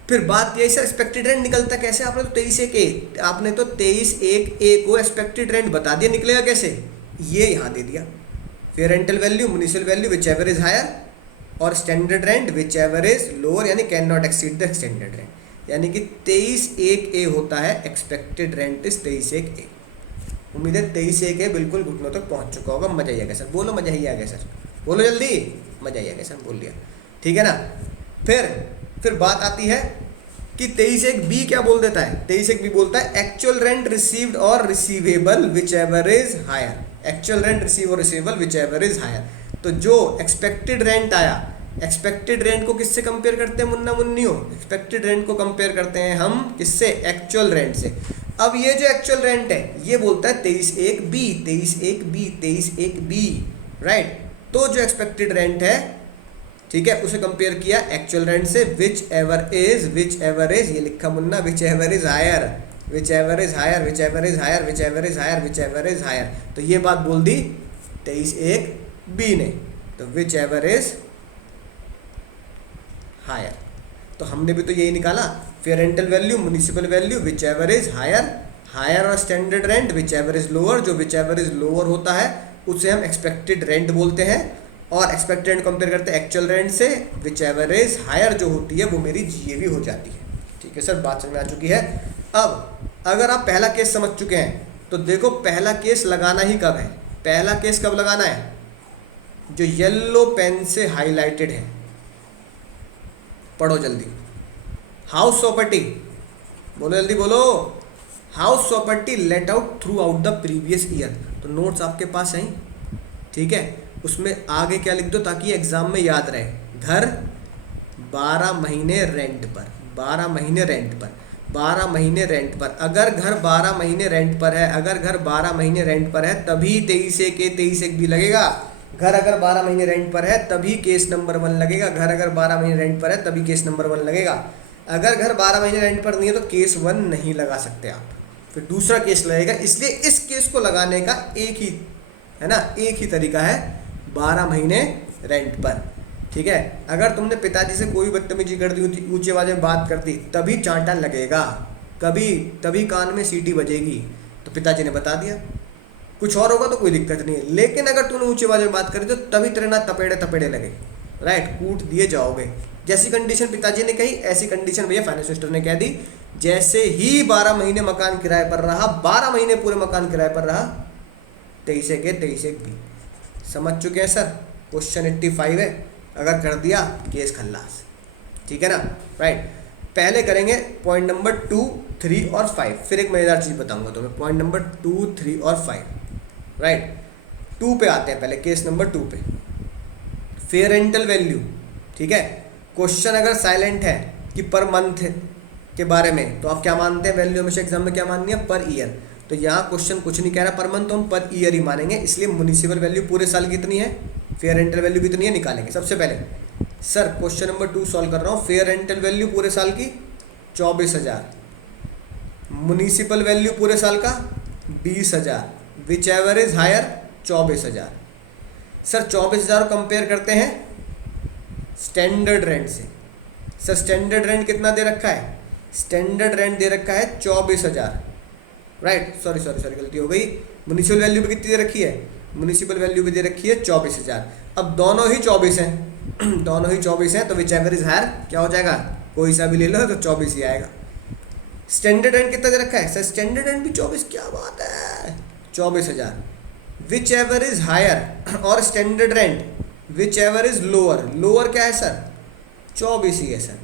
फिर बात यही सर, एक्सपेक्टेड रेंट निकलता कैसे? आपने तो 23(1)(a), आपने तो 23(1)(a) को एक्सपेक्टेड रेंट बता दिया, निकलेगा कैसे? ये यहाँ दे दिया, fair rental value municipal value whichever is higher, और standard rent whichever is lower, यानी can not exceed the standard rent. यानी कि 23(1)(a) होता है एक्सपेक्टेड रेंट इज 23(1)(a। उम्मीद है 23(1)(a) बिल्कुल घुटनों तक पहुंच चुका होगा। मजा ही आ गया सर, बोलो मजा ही आ गया सर, बोलो जल्दी, मजा ही आ गया सर, बोल लिया। ठीक है ना। फिर बात आती है कि 23(1)(b) क्या बोल देता है? 23(1)(b) बोलता है एक्चुअल रेंट रिसीव्ड और receivable whichever is higher. Actual rent receive और receivable whichever is higher. तो जो एक्सपेक्टेड रेंट आया, एक्सपेक्टेड रेंट को किससे कंपेयर करते हैं मुन्ना मुन्नियों? एक्सपेक्टेड रेंट को कंपेयर करते हैं हम किससे? एक्चुअल रेंट से। अब ये जो एक्चुअल रेंट है ये बोलता है 23(1)(b), 23(1)(b), 23(1)(b, राइट। तो जो एक्सपेक्टेड रेंट है, ठीक है, उसे कंपेयर किया एक्चुअल रेंट से, विच एवर इज, ये लिखा Munna, whichever is higher, whichever is higher, whichever is higher, whichever is higher, whichever is higher. तो ये बात बोल दी 23(1)(b) ने, तो विच एवर इज हायर। तो हमने भी तो यही निकाला, fair rental value municipal value whichever is higher, higher और standard rent whichever is lower. जो विच एवर इज लोअर होता है उसे हम एक्सपेक्टेड रेंट बोलते हैं, और एक्सपेक्टेड रेंट कंपेयर करते हैं एक्चुअल रेंट से। विच एवर इज हायर जो होती है वो मेरी जीएवी हो जाती है। ठीक है सर, बात समझ में आ चुकी है। अब अगर आप पहला केस समझ चुके हैं तो देखो पहला केस लगाना ही कब है? पहला केस कब लगाना है? जो येलो पेन से हाईलाइटेड है, पढ़ो जल्दी। हाउस प्रॉपर्टी, बोलो जल्दी बोलो, house property let out through out the previous year. तो नोट्स आपके पास हैं, ठीक है, उसमें आगे क्या लिख दो ताकि एग्जाम में याद रहे। घर 12 महीने रेंट पर, 12 महीने रेंट पर, 12 महीने रेंट पर। अगर घर 12 महीने रेंट पर है, अगर घर 12 महीने रेंट पर है तभी 23 के 23 भी लगेगा। घर अगर 12 महीने रेंट पर है तभी केस नंबर 1 लगेगा। घर अगर 12 महीने रेंट पर है तभी केस नंबर 1 लगेगा। अगर घर 12 महीने रेंट पर नहीं है तो केस 1 नहीं लगा सकते आप, फिर दूसरा केस लगेगा। इसलिए इस केस को लगाने का एक ही है ना, एक ही तरीका है, 12 महीने रेंट पर, ठीक है। अगर तुमने पिताजी से कोई बदतमीजी कर दी, ऊंचे आवाज में बात कर दी, तभी चांटा लगेगा, कभी तभी कान में सीटी बजेगी, तो पिताजी ने बता दिया। कुछ और होगा तो कोई दिक्कत नहीं है, लेकिन अगर तूने ऊंचे आवाज में बात करी तो तभी तेरे ना तपेड़े तपेड़े लगे, राइट, कूट दिए जाओगे। जैसी कंडीशन पिताजी ने कही ऐसी कंडीशन भैया फाइनेंस मिनिस्टर ने कह दी। जैसे ही 12 महीने मकान किराए पर रहा, 12 महीने पूरे मकान किराए पर रहा, 23 के 23 भी। समझ चुके हैं सर? क्वेश्चन 85 है, अगर कर दिया केस खल्लास, ठीक है ना, राइट। पहले करेंगे पॉइंट नंबर 2, 3 और 5, फिर एक मजेदार चीज़ बताऊंगा तुम्हें, पॉइंट नंबर 2, 3 और 5, राइट। 2 पे आते हैं पहले, केस नंबर 2 पे, फेयर रेंटल वैल्यू, ठीक है। क्वेश्चन अगर साइलेंट है कि पर मंथ के बारे में, तो आप क्या मानते हैं वैल्यू हमेशा एग्जाम में क्या माननी है, पर ईयर। तो यहाँ क्वेश्चन कुछ नहीं कह रहा पर मंथ, तो हम पर ईयर ही मानेंगे। इसलिए म्युनिसिपल वैल्यू पूरे साल कितनी है, फेयर रेंटल वैल्यू कितनी है निकालेंगे। सबसे पहले सर क्वेश्चन नंबर 2 सॉल्व कर रहा हूँ। फेयर रेंटल वैल्यू पूरे साल की 24,000, म्युनिसिपल वैल्यू पूरे साल का 20,000, whichever is higher 24,000। Sir 24,000 compare करते हैं स्टैंडर्ड रेंट से। सर स्टैंडर्ड रेंट कितना दे रखा है, स्टैंडर्ड रेंट दे रखा है 24,000, राइट। सॉरी गलती हो गई। म्युनिसिपल वैल्यू भी कितनी दे रखी है, म्युनिसिपल वैल्यू भी दे रखी है 24,000। अब दोनों ही 24 हैं दोनों ही 24 हैं, तो विच एवर इज हायर क्या हो जाएगा, कोई सा भी ले लो तो 24 ही आएगा। स्टैंडर्ड रेंट कितना दे रखा है, सर स्टैंडर्ड रेंट भी 24, क्या बात है, 24,000। विच एवर इज हायर और standard rent whichever is lower, lower क्या है सर, 24 ही है सर।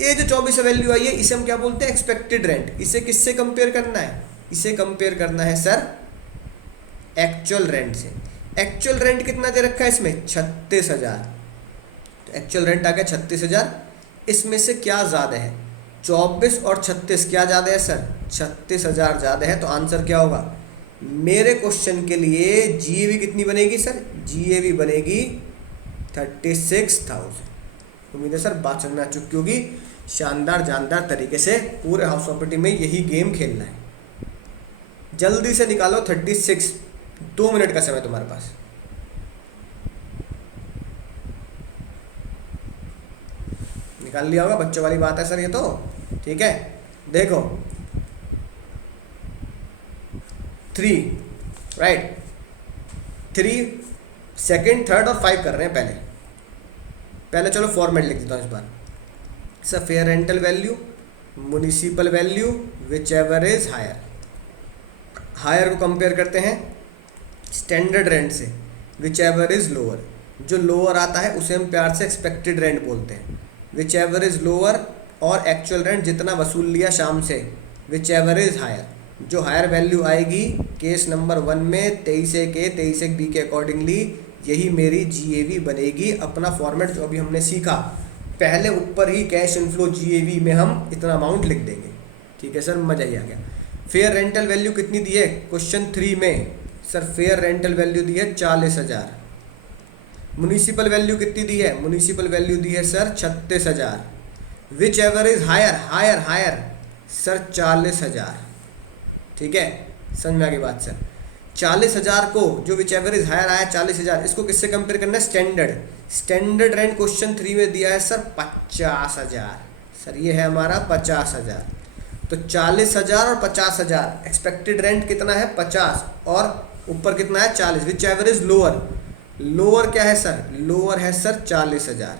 ये जो 24 वैल्यू आई है इसे हम क्या बोलते हैं, एक्सपेक्टेड रेंट। इसे किससे कंपेयर करना है, इसे कंपेयर करना है सर एक्चुअल रेंट से। एक्चुअल रेंट कितना दे रखा है इसमें, 36,000, तो एक्चुअल रेंट आ गया 36,000। इसमें से क्या ज़्यादा है, 24 और 36 क्या ज़्यादा है सर, 36,000 ज़्यादा है। तो आंसर क्या होगा मेरे क्वेश्चन के लिए, जीएवी कितनी बनेगी सर, जीएवी बनेगी 36,000। उम्मीद है सर बात समझ में आ चुकी होगी। शानदार जानदार तरीके से पूरे हाउस प्रॉपर्टी में यही गेम खेलना है। जल्दी से निकालो 36, 2 मिनट का समय तुम्हारे पास। निकाल लिया होगा, बच्चों वाली बात है सर ये तो, ठीक है। देखो 3, राइट, 3 सेकेंड, थर्ड और 5 कर रहे हैं। पहले चलो फॉर्मेट लिख देता हूँ इस बार। Sir fair rental value, municipal value, whichever is higher. Higher को कंपेयर करते हैं स्टैंडर्ड रेंट से, विच एवर इज लोअर। जो लोअर आता है उसे हम प्यार से एक्सपेक्टेड रेंट बोलते हैं। विच एवर इज लोअर और एक्चुअल रेंट जितना वसूल लिया शाम से, विच एवर इज हायर। जो हायर वैल्यू आएगी केस नंबर 1 में 23 के 23 बी के अकॉर्डिंगली, यही मेरी जीएवी बनेगी। अपना फॉर्मेट जो अभी हमने सीखा, पहले ऊपर ही कैश इनफ्लो जीएवी में हम इतना अमाउंट लिख देंगे, ठीक है सर, मजा ही आ गया। फेयर रेंटल वैल्यू कितनी दी है क्वेश्चन 3 में, सर फेयर रेंटल वैल्यू दी है 40,000। म्युनिसिपल वैल्यू कितनी दी है, म्युनिसिपल वैल्यू दी है sir 36,000। Whichever is higher, higher higher sir 40,000, ठीक है, समझ में आ गई बात सर। 40,000 को जो विच एवर इज हायर आया 40,000, इसको किससे कंपेयर करना है, स्टैंडर्ड रेंट क्वेश्चन 3 में दिया है सर 50,000। सर ये है हमारा 50,000, तो 40,000 और 50,000, एक्सपेक्टेड रेंट कितना है 50 और ऊपर कितना है 40। Which ever is lower, lower क्या है सर, लोअर है सर 40,000,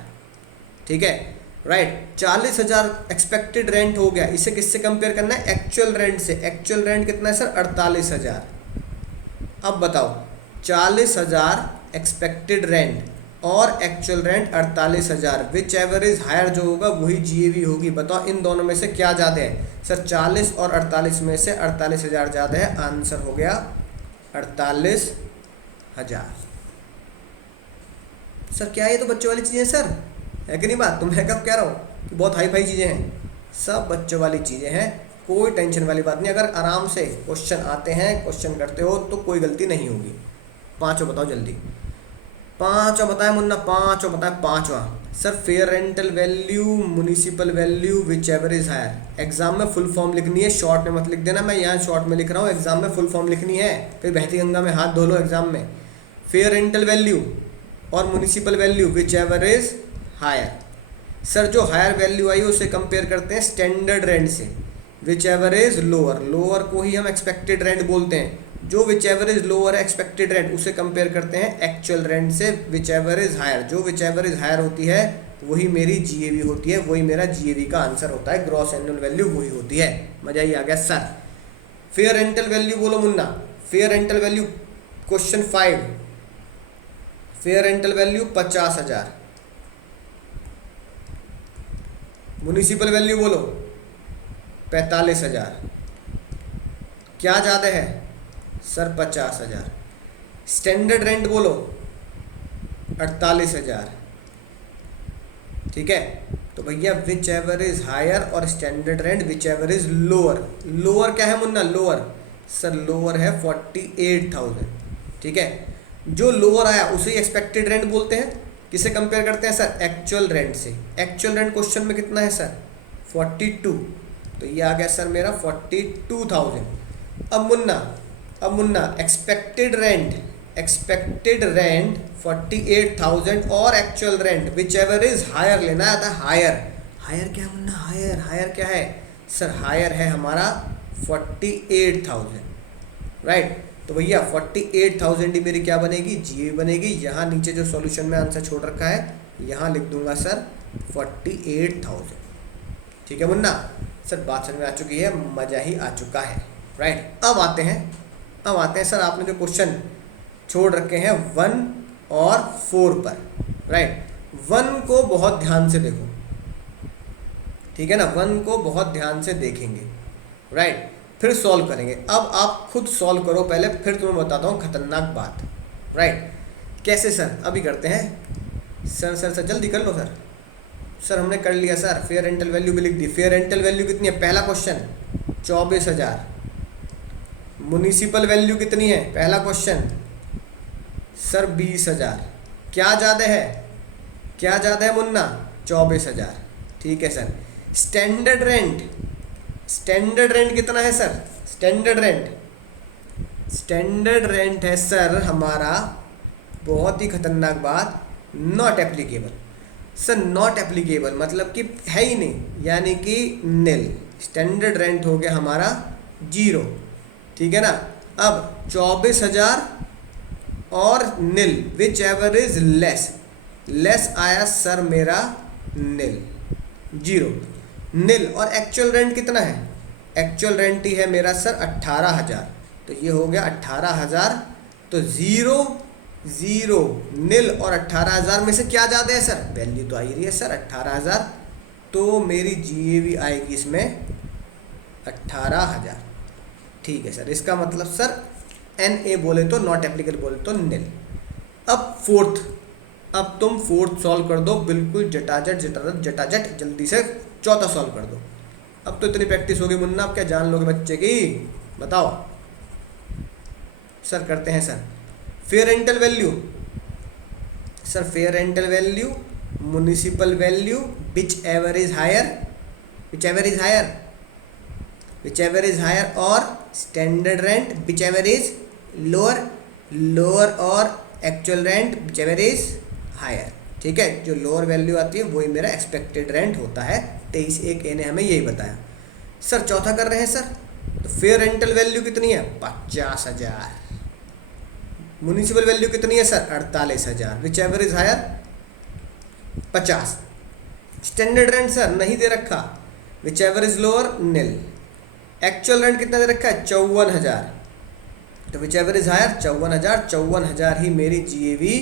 ठीक है, राइट। 40,000 एक्सपेक्टेड रेंट हो गया, इसे किससे कंपेयर करना है, एक्चुअल रेंट से। एक्चुअल रेंट कितना है सर 48,000। अब बताओ 40,000 एक्सपेक्टेड रेंट और actual rent 48,000, whichever is higher जो होगा वही जीएवी होगी। बताओ इन दोनों में से क्या ज़्यादा है सर? 40 और 48 में से 48,000 ज़्यादा है, आंसर हो गया 48,000। सर क्या ये तो बच्चों वाली चीज़ें सर, है कि नहीं बात? तो मैं कब कह रहा हूँ कि बहुत हाई फाई चीज़ें हैं, सब बच्चों वाली चीज़ें हैं, कोई टेंशन वाली बात नहीं। अगर आराम से क्वेश्चन आते हैं, क्वेश्चन करते हो तो कोई गलती नहीं होगी। पाँचों बताओ जल्दी, पाँचों बताए मुन्ना, पाँचों बताए। पाँचवा sir, fair rental value, municipal value, whichever is higher. Exam में फुल फॉर्म लिखनी है, शॉर्ट में मत लिख देना, मैं यहाँ शॉर्ट में लिख रहा हूँ, एग्जाम में फुल फॉर्म लिखनी है, फिर बहती गंगा में हाथ धो लो एग्जाम में। फेयर रेंटल वैल्यू और municipal value, whichever is higher. Sir जो हायर वैल्यू आई उसे कंपेयर करते हैं स्टैंडर्ड रेंट से, whichever is lower. Lower को ही हम एक्सपेक्टेड रेंट बोलते हैं। जो विच एवर इज लोअर है एक्सपेक्टेड रेंट, उसे कंपेयर करते हैं एक्चुअल रेंट से, विच एवर इज हायर। जो विच एवर इज हायर होती है वही मेरी जीएवी होती है, वही मेरा जीएवी का आंसर होता है, ग्रॉस एनुअल वैल्यू वही होती है। मजा ही आ गया सर। फेयर रेंटल वैल्यू बोलो Munna, fair rental value question 5, fair rental value 50,000। Municipal value बोलो 45,000। क्या ज़्यादा है सर? 50,000। स्टैंडर्ड रेंट बोलो 48,000। ठीक है, तो भैया विच एवर इज हायर और standard rent whichever is lower. Lower क्या है मुन्ना? लोअर सर लोअर है 48,000। ठीक है, जो लोअर आया उसे एक्सपेक्टेड रेंट बोलते हैं। किसे कंपेयर करते हैं सर? एक्चुअल रेंट से। एक्चुअल रेंट क्वेश्चन में कितना है सर? 42। तो ये आ गया सर मेरा 42,000। अब मुन्ना एक्सपेक्टेड रेंट 48,000 और actual rent whichever is higher लेना आता है। हायर क्या है मुन्ना? हायर क्या है सर? हायर है हमारा 48,000, राइट। तो भैया 48,000 ही मेरी क्या बनेगी? जीए बनेगी। यहाँ नीचे जो सॉल्यूशन में आंसर छोड़ रखा है यहाँ लिख दूंगा सर 48,000। ठीक है मुन्ना, सर बात समझ में आ चुकी है, मज़ा ही आ चुका है, राइट। अब आते हैं सर, आपने जो क्वेश्चन छोड़ रखे हैं 1 और 4 पर, राइट। 1 को बहुत ध्यान से देखो, ठीक है ना, 1 को बहुत ध्यान से देखेंगे, राइट, फिर सॉल्व करेंगे। अब आप खुद सॉल्व करो पहले, फिर तुम्हें बताता हूँ खतरनाक बात, राइट। कैसे सर? अभी करते हैं सर जल्दी कर लो सर हमने कर लिया सर। फेयर रेंटल वैल्यू भी लिख दी। फेयर रेंटल वैल्यू कितनी है? पहला क्वेश्चन 24,000। म्युनिसिपल वैल्यू कितनी है? पहला क्वेश्चन सर 20,000। क्या ज़्यादा है मुन्ना? 24,000। ठीक है सर। स्टैंडर्ड रेंट कितना है सर? स्टैंडर्ड रेंट है सर हमारा, बहुत ही खतरनाक बात, not applicable. Sir not applicable मतलब कि है ही नहीं, यानी कि निल। स्टैंडर्ड रेंट हो गया हमारा 0, ठीक है ना। अब 24,000 और निल, विच एवर इज लेस आया सर मेरा निल, 0 निल। और एक्चुअल रेंट कितना है? एक्चुअल रेंट ही है मेरा सर 18,000। तो ये हो गया 18,000। तो 0 निल और 18,000 में से क्या ज़्यादा है सर? वैल्यू तो आ ही रही है सर 18,000। तो मेरी जीएवी आएगी इसमें 18,000। ठीक है सर, इसका मतलब सर NA बोले तो नॉट एप्लीकेबल, बोले तो निल। अब तुम फोर्थ सॉल्व कर दो, बिल्कुल जटाजट जल्दी से चौथा सॉल्व कर दो। अब तो इतनी प्रैक्टिस होगी मुन्ना, अब क्या जान लोगे बच्चे की, बताओ। सर करते हैं sir fair rental value. Sir fair rental value, municipal value, whichever is higher और standard rent whichever is lower और actual rent whichever is higher. ठीक है, जो लोअर वैल्यू आती है वही मेरा एक्सपेक्टेड रेंट होता है। 23(1)A ने हमें यही बताया। सर चौथा कर रहे हैं सर, तो फेयर रेंटल वैल्यू कितनी है? 50,000। म्युनिसिपल वैल्यू कितनी है sir? 48,000। Whichever is higher? 50। Standard rent sir नहीं दे रखा, whichever is lower nil. Actual rent कितना दे रखा है? 54,000। तो विच एवर इज हायर? 54,000 ही मेरी जीएवी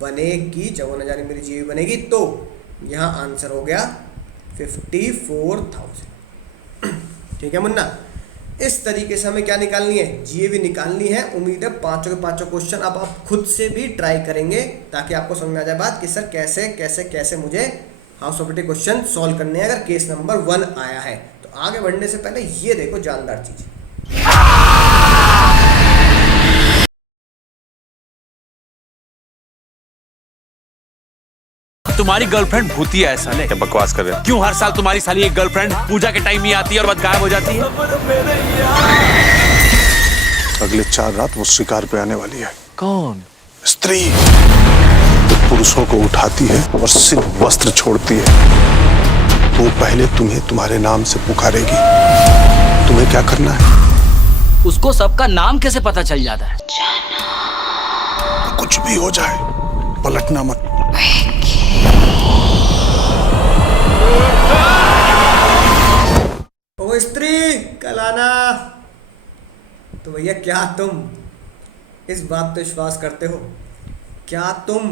बनेगी, 54,000 मेरी जीएवी बनेगी, तो यहाँ आंसर हो गया 54,000। ठीक है मुन्ना, इस तरीके से हमें क्या निकालनी है, जीएवी निकालनी है। उम्मीद है पांचों के पांचों क्वेश्चन अब आप खुद से भी ट्राई करेंगे ताकि आपको समझ में आ जाए बात कि सर कैसे कैसे कैसे मुझे हाउस ऑफ क्वेश्चन सॉल्व करने हैं अगर केस नंबर 1 आया है। तो आगे बढ़ने से पहले ये देखो जानदार चीज। तुम्हारी गर्लफ्रेंड भूतिया है साले। क्या बकवास कर रहे हो? क्यों हर साल तुम्हारी साली एक गर्लफ्रेंड पूजा के टाइम ही आती है और बाद गायब हो जाती है? अगले 4 रात वो शिकार पे आने वाली है। कौन? स्त्री जो पुरुषों को उठाती है और सिर्फ वस्त्र छोड़ती है। वो पहले तुम्हें तुम्हारे नाम से पुकारेगी। तुम्हें क्या करना है? उसको सबका नाम कैसे पता चल जाता है? कुछ भी हो जाए पलटना मत। ओ स्त्री कल आना। तो भैया क्या तुम इस बात पे विश्वास करते हो? क्या तुम,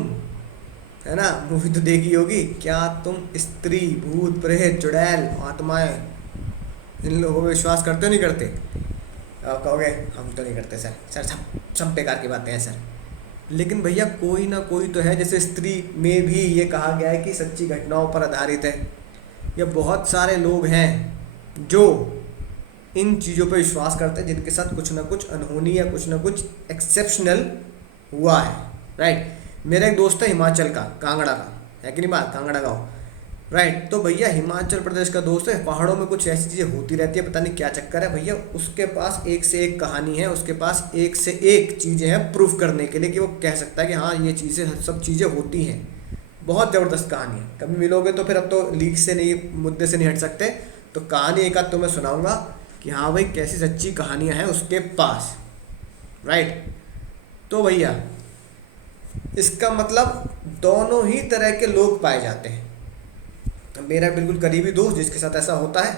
है ना, मूवी तो देखी होगी, क्या तुम स्त्री, भूत, प्रेत, चुड़ैल, आत्माएं, इन लोगों पे विश्वास करते हो नहीं करते? आप कहोगे हम तो नहीं करते सर, सब बेकार की बातें हैं सर। लेकिन भैया कोई ना कोई तो है, जैसे स्त्री में भी ये कहा गया है कि सच्ची घटनाओं पर आधारित है। या बहुत सारे लोग हैं जो इन चीज़ों पर विश्वास करते हैं जिनके साथ कुछ ना कुछ अनहोनी या कुछ ना कुछ एक्सेप्शनल हुआ है। राइट, मेरा एक दोस्त है हिमाचल का, कांगड़ा का, है कि नहीं बात, कांगड़ा गाँव। राइट, तो भैया हिमाचल प्रदेश का दोस्त है, पहाड़ों में कुछ ऐसी चीज़ें होती रहती है, पता नहीं क्या चक्कर है भैया। उसके पास एक से एक कहानी है, उसके पास एक से एक चीज़ें हैं प्रूफ करने के लिए कि वो कह सकता है कि हाँ ये चीज़ें, सब चीज़ें होती हैं। बहुत ज़बरदस्त कहानी है, कभी मिलोगे तो फिर अब तो लीक से नहीं, मुद्दे से नहीं हट सकते, तो कहानी एक आध तो मैं सुनाऊँगा कि हाँ भाई कैसी सच्ची कहानियाँ हैं उसके पास। राइट, तो भैया इसका मतलब दोनों ही तरह के लोग पाए जाते हैं। मेरा बिल्कुल करीबी दोस्त जिसके साथ ऐसा होता है,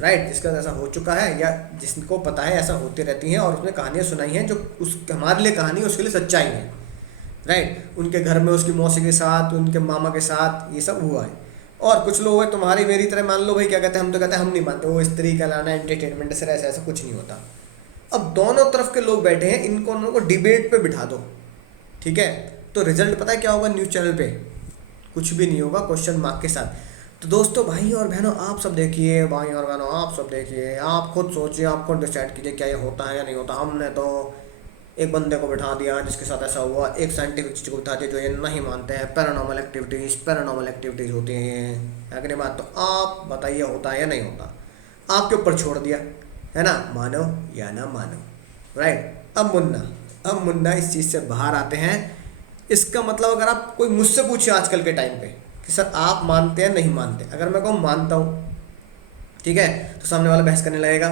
राइट, जिसके साथ ऐसा हो चुका है या जिसको पता है ऐसा होती रहती हैं और उसने कहानियाँ सुनाई हैं जो उस हमारे लिए कहानी उसके लिए सच्चाई है। राइट, उनके घर में उसकी मौसी के साथ, उनके मामा के साथ ये सब हुआ है। और कुछ लोग हैं तुम्हारी मेरी तरह, मान लो भाई क्या कहते हैं, हम तो कहते हैं हम नहीं मानते, वो स्त्री का लाना एंटरटेनमेंट से ऐसा ऐसा कुछ नहीं होता। अब दोनों तरफ के लोग बैठे हैं, इनको उनको डिबेट पे बिठा दो, ठीक है, तो रिजल्ट पता है क्या होगा न्यूज़ चैनल पे? कुछ भी नहीं होगा, क्वेश्चन मार्क के साथ। तो दोस्तों, भाई और बहनों, आप सब देखिए, भाई और बहनों आप सब देखिए, आप खुद सोचिए, आप खुद डिसाइड कीजिए क्या ये होता है या नहीं होता। हमने तो एक बंदे को बिठा दिया जिसके साथ ऐसा हुआ, एक साइंटिफिक चीज़ को बिठा दिया जो ये नहीं मानते हैं, पैरानॉर्मल एक्टिविटीज़ होती हैं, है कि नहीं बात? तो आप बताइए होता है या नहीं होता, आपके ऊपर छोड़ दिया, है ना, मानो या ना मानो। राइट, अब मुन्ना इस चीज़ से बाहर आते हैं। इसका मतलब अगर आप कोई मुझसे पूछे आजकल के टाइम पे कि सर आप मानते हैं नहीं मानते, अगर मैं कहूँ मानता हूँ, ठीक है, तो सामने वाला बहस करने लगेगा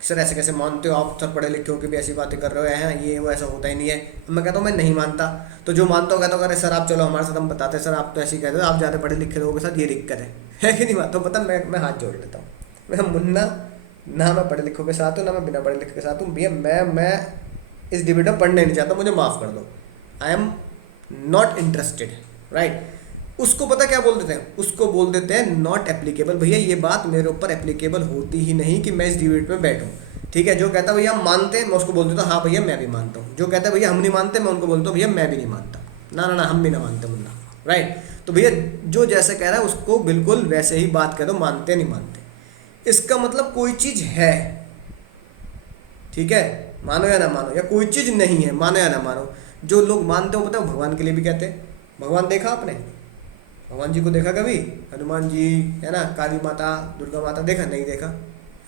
कि सर ऐसे कैसे मानते हो आप, सर पढ़े लिखे हो के भी ऐसी बातें कर रहे हो, हैं ये वो ऐसा होता ही नहीं है। मैं कहता हूँ मैं नहीं मानता, तो जो मानता हो कहता हूँ अरे सर आप चलो हमारे साथ, हम बताते हैं सर आप तो ऐसे ही कहते हो, आप ज़्यादा पढ़े लिखे लोगों के साथ ये दिक्कत है कि नहीं बात? तो पता मैं हाथ जोड़ लेता हूँ, मैं मुन्ना ना मैं पढ़े लिखों के साथ हूँ ना मैं बिना पढ़े लिखे के साथ हूँ। भैया मैं इस डिबेट में पढ़ने नहीं चाहता, मुझे माफ़ कर दो, I am not interested. Right, उसको पता क्या बोल देते हैं, उसको बोल देते हैं नॉट एप्लीकेबल। भैया ये बात मेरे ऊपर एप्लीकेबल होती ही नहीं कि मैं इस डिबेट में बैठूं, ठीक है। जो कहता है भैया हम मानते हैं, मैं उसको बोल देता हूँ हाँ भैया मैं भी मानता हूँ। जो कहता है भैया हम नहीं मानते, मैं उनको बोलता हूँ भैया मैं भी नहीं मानता, ना हम भी ना मानते मुन्ना। राइट, तो भैया जो जैसे कह रहा है उसको बिल्कुल वैसे ही बात कह दो, मानते नहीं मानते। इसका मतलब कोई चीज़ है, ठीक है, मानो या ना मानो, या कोई चीज़ नहीं है, मानो या ना मानो। जो लोग मानते हो पता है भगवान के लिए भी कहते हैं। भगवान देखा आपने, भगवान जी को देखा कभी? हनुमान जी, है ना, काली माता, दुर्गा माता देखा? नहीं देखा,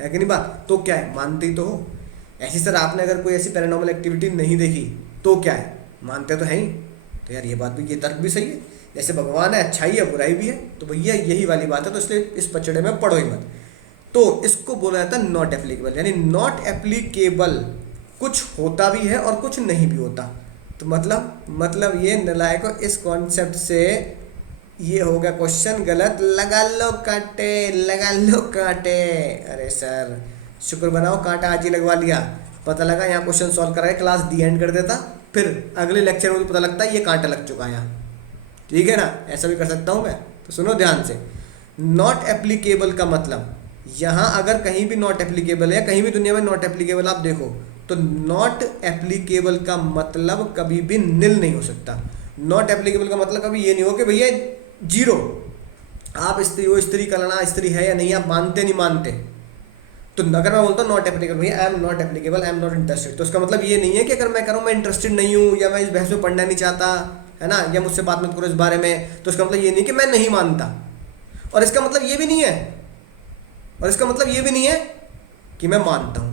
है कि नहीं बात? तो क्या है, मानते ही तो हो। ऐसी सर आपने अगर कोई ऐसी पैरानॉर्मल एक्टिविटी नहीं देखी तो क्या है, मानते तो है ही। तो यार ये बात भी, ये तर्क भी सही है, जैसे भगवान है अच्छाई है बुराई भी है, तो भैया यही वाली बात है। तो इसलिए इस पचड़े में पढ़ो ही मत। तो इसको बोला जाता है नॉट एप्लीकेबल, यानी नॉट एप्लीकेबल कुछ होता भी है और कुछ नहीं भी होता। तो मतलब ये नलायकों, इस कॉन्सेप्ट से ये हो गया क्वेश्चन गलत, लगा लो कांटे। अरे सर शुक्र बनाओ कांटा आज ही लगवा लिया, पता लगा यहाँ क्वेश्चन सॉल्व करा है, क्लास दी एंड कर देता, फिर अगले लेक्चर में तो पता लगता है ये कांटा लग चुका है यहाँ। ठीक है ना, ऐसा भी कर सकता हूँ मैं। तो सुनो ध्यान से, नॉट एप्लीकेबल का मतलब, यहाँ अगर कहीं भी नॉट एप्लीकेबल है, कहीं भी दुनिया में नॉट एप्लीकेबल आप देखो, तो नॉट एप्लीकेबल का मतलब कभी भी निल नहीं हो सकता। नॉट एप्लीकेबल का मतलब कभी ये नहीं हो कि भैया जीरो, आप स्त्री हो, स्त्री का लड़ा स्त्री है या नहीं, आप मानते नहीं मानते। तो अगर मैं बोलता हूँ नॉट एप्लीकेबल, भैया I am not applicable, I am not interested, तो उसका मतलब ये नहीं है कि अगर मैं करूँ मैं इंटरेस्टेड नहीं हूँ, या मैं इस बहस में पढ़ना नहीं चाहता, है ना, या मुझसे बात मत करो इस बारे में, तो इसका मतलब ये नहीं कि मैं नहीं मानता। और इसका मतलब ये भी नहीं है, और इसका मतलब ये भी नहीं है कि मैं मानता हूँ।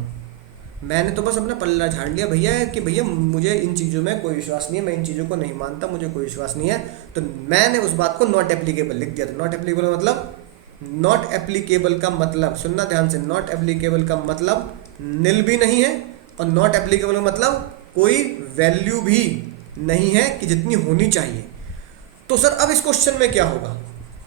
मैंने तो बस अपना पल्ला झाड़ लिया भैया कि भैया मुझे इन चीज़ों में कोई विश्वास नहीं है, मैं इन चीज़ों को नहीं मानता, मुझे कोई विश्वास नहीं है, तो मैंने उस बात को नॉट एप्लीकेबल लिख दिया। तो नॉट एप्लीकेबल का मतलब, नॉट एप्लीकेबल का मतलब, सुनना ध्यान से, नॉट एप्लीकेबल का मतलब निल भी नहीं है, और नॉट एप्लीकेबल का मतलब कोई वैल्यू भी नहीं है कि जितनी होनी चाहिए। तो सर अब इस क्वेश्चन में क्या होगा,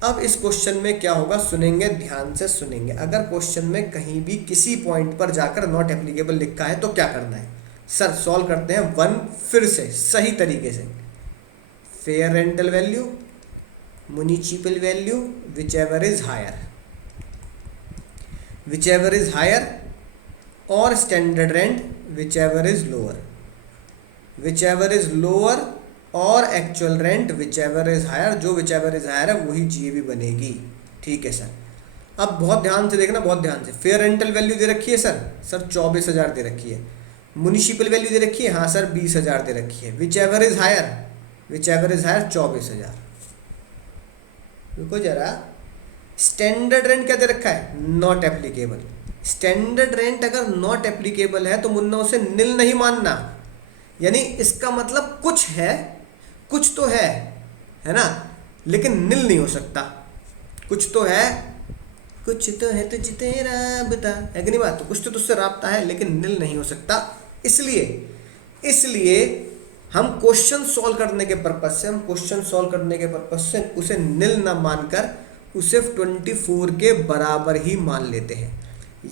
अब इस क्वेश्चन में क्या होगा, सुनेंगे, ध्यान से सुनेंगे। अगर क्वेश्चन में कहीं भी किसी पॉइंट पर जाकर नॉट एप्लीकेबल लिखा है तो क्या करना है सर, सॉल्व करते हैं वन फिर से सही तरीके से। Fair rental value, municipal value, whichever is higher, whichever is higher, और standard rent whichever is lower, whichever is lower, और actual rent whichever is higher, जो विच एवर इज हायर है वही GAV बनेगी। ठीक है sir, अब बहुत ध्यान से देखना, बहुत ध्यान से। फेयर रेंटल वैल्यू दे रखी है सर 24,000 दे रखी है। म्युनिसिपल वैल्यू दे रखी है, हाँ सर 20,000 दे रखी है। Whichever is higher, whichever is higher 24,000। रुको जरा, स्टैंडर्ड रेंट क्या दे रखा है, नॉट एप्लीकेबल। स्टैंडर्ड रेंट अगर नॉट एप्लीकेबल है तो मुन्ना उसे निल नहीं मानना, यानी इसका मतलब कुछ है, कुछ तो है ना, लेकिन निल नहीं हो सकता। कुछ तो है तुझ तेरा बता, है कि नहीं बात, तो कुछ तो तुझसे राब्ता है लेकिन निल नहीं हो सकता। इसलिए हम क्वेश्चन सॉल्व करने के पर्पज से उसे निल ना मानकर उसे 24 के बराबर ही मान लेते हैं।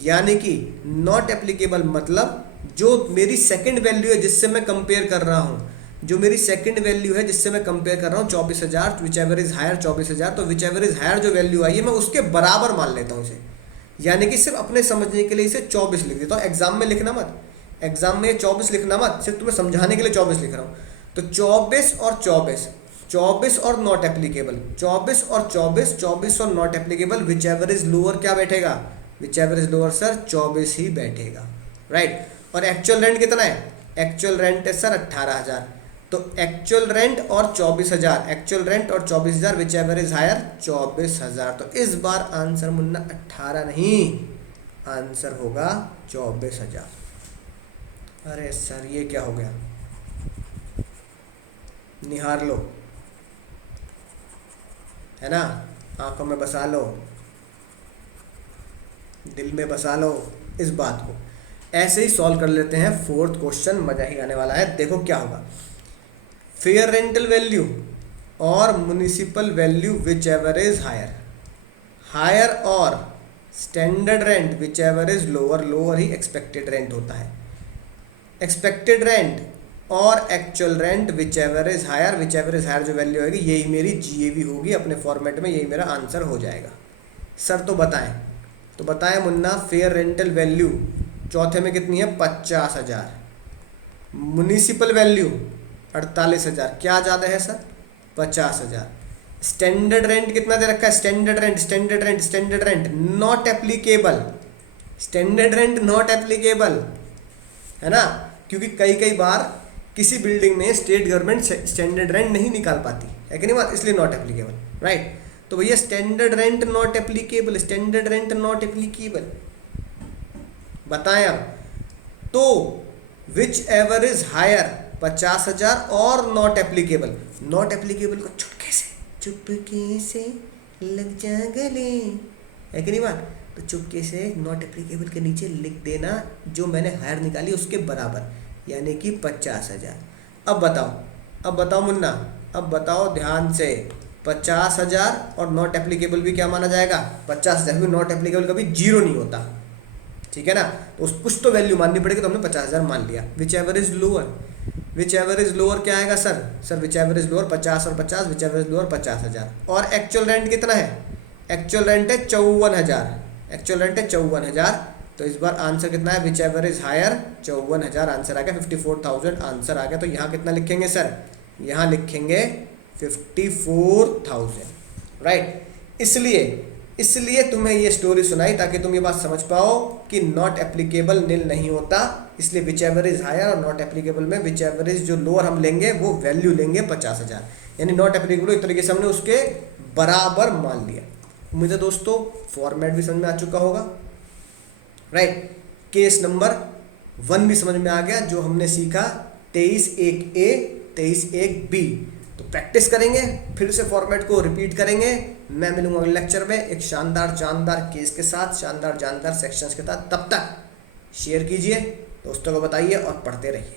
यानी कि नॉट एप्लीकेबल मतलब जो मेरी सेकंड वैल्यू है जिससे मैं कंपेयर कर रहा हूँ, जो मेरी सेकंड वैल्यू है जिससे मैं कंपेयर कर रहा हूँ 24,000, विच एवर इज हायर 24,000, तो विच एवर इज हायर जो वैल्यू आई है मैं उसके बराबर मान लेता हूँ इसे। यानी कि सिर्फ अपने समझने के लिए इसे 24 लिख देता हूँ। एग्जाम में लिखना मत, एग्जाम में 24 लिखना मत, सिर्फ तुम्हें समझाने के लिए 24 लिख रहा हूँ। तो 24 और 24, 24 और नॉट एप्लीकेबल, 24 और 24, 24 और not applicable, which ever is lower क्या बैठेगा, which ever is lower sir 24 ही बैठेगा, राइट। और एक्चुअल रेंट कितना है, एक्चुअल रेंट है सर 18,000, तो एक्चुअल रेंट और 24,000, एक्चुअल रेंट और 24,000, विच एवर इज हायर 24,000। तो इस बार आंसर मुन्ना 18 नहीं, आंसर होगा 24,000। अरे सर ये क्या हो गया, निहार लो, है ना, आंखों में बसा लो, दिल में बसा लो इस बात को। ऐसे ही सॉल्व कर लेते हैं फोर्थ क्वेश्चन, मजा ही आने वाला है। देखो क्या होगा, फेयर रेंटल वैल्यू और municipal value whichever is higher, higher और standard rent whichever is lower, lower ही एक्सपेक्टेड रेंट होता है। एक्सपेक्टेड रेंट और actual rent whichever is higher, whichever is higher जो value होगी यही मेरी जीएवी होगी अपने फॉर्मेट में, यही मेरा आंसर हो जाएगा। सर तो बताएं मुन्ना, फेयर रेंटल वैल्यू चौथे में कितनी है 50,000, म्युनिसिपल वैल्यू 48,000, क्या ज़्यादा है सर 50,000। स्टैंडर्ड रेंट कितना दे रखा है, standard rent not applicable, standard rent not applicable, है ना, क्योंकि कई बार किसी बिल्डिंग में स्टेट गवर्नमेंट स्टैंडर्ड रेंट नहीं निकाल पाती है कि नहीं बात, इसलिए नॉट एप्लीकेबल, राइट। तो भैया standard rent not applicable, standard rent not applicable, बताएं आप। तो विच एवर इज हायर 50,000 और नॉट एप्लीकेबल, नॉट एप्लीकेबल को चुपके से लग जा गले, है कि नहीं बात, तो चुपके से नॉट एप्लीकेबल के नीचे लिख देना जो मैंने हायर निकाली उसके बराबर, यानी कि 50,000। अब बताओ मुन्ना, अब बताओ ध्यान से, 50,000 और नॉट एप्लीकेबल भी क्या माना जाएगा 50,000, भी नॉट एप्लीकेबल कभी जीरो नहीं होता, ठीक है ना, तो कुछ तो वैल्यू माननी पड़ेगी, तो हमने 50,000 मान लिया। Which ever is lower, whichever is lower क्या आएगा sir which ever is lower 50 और 50, विच एवर इज लोअर 50,000। और एक्चुअल रेंट कितना है? एक्चुअल रेंट है 54,000, एक्चुअल रेंट है 54,000। तो इस बार आंसर कितना है? Whichever is higher 54,000 answer आ गया, 54,000 आंसर आ गया। तो यहाँ कितना लिखेंगे सर? यहाँ लिखेंगे 54,000, राइट। इसलिए तुम्हें ये स्टोरी सुनाई ताकि तुम ये बात समझ पाओ कि नॉट एप्लीकेबल नील नहीं होता, इसलिए विच एवर इज हायर और नॉट एप्लीकेबल में विच एवर इज जो लोअर हम लेंगे वो वैल्यू लेंगे 50,000, यानी नॉट एप्लीकेबल एक तरीके से हमने उसके बराबर मान लिया। उम्मीद है दोस्तों फॉर्मेट भी समझ में आ चुका होगा, राइट। केस नंबर 1 भी समझ में आ गया जो हमने सीखा 23(1)A 23(1)B। तो प्रैक्टिस करेंगे, फिर से फॉर्मेट को रिपीट करेंगे। मैं मिलूंगा अगले लेक्चर में एक शानदार जानदार केस के साथ, शानदार जानदार सेक्शंस के साथ। तब तक शेयर कीजिए, दोस्तों को बताइए और पढ़ते रहिए।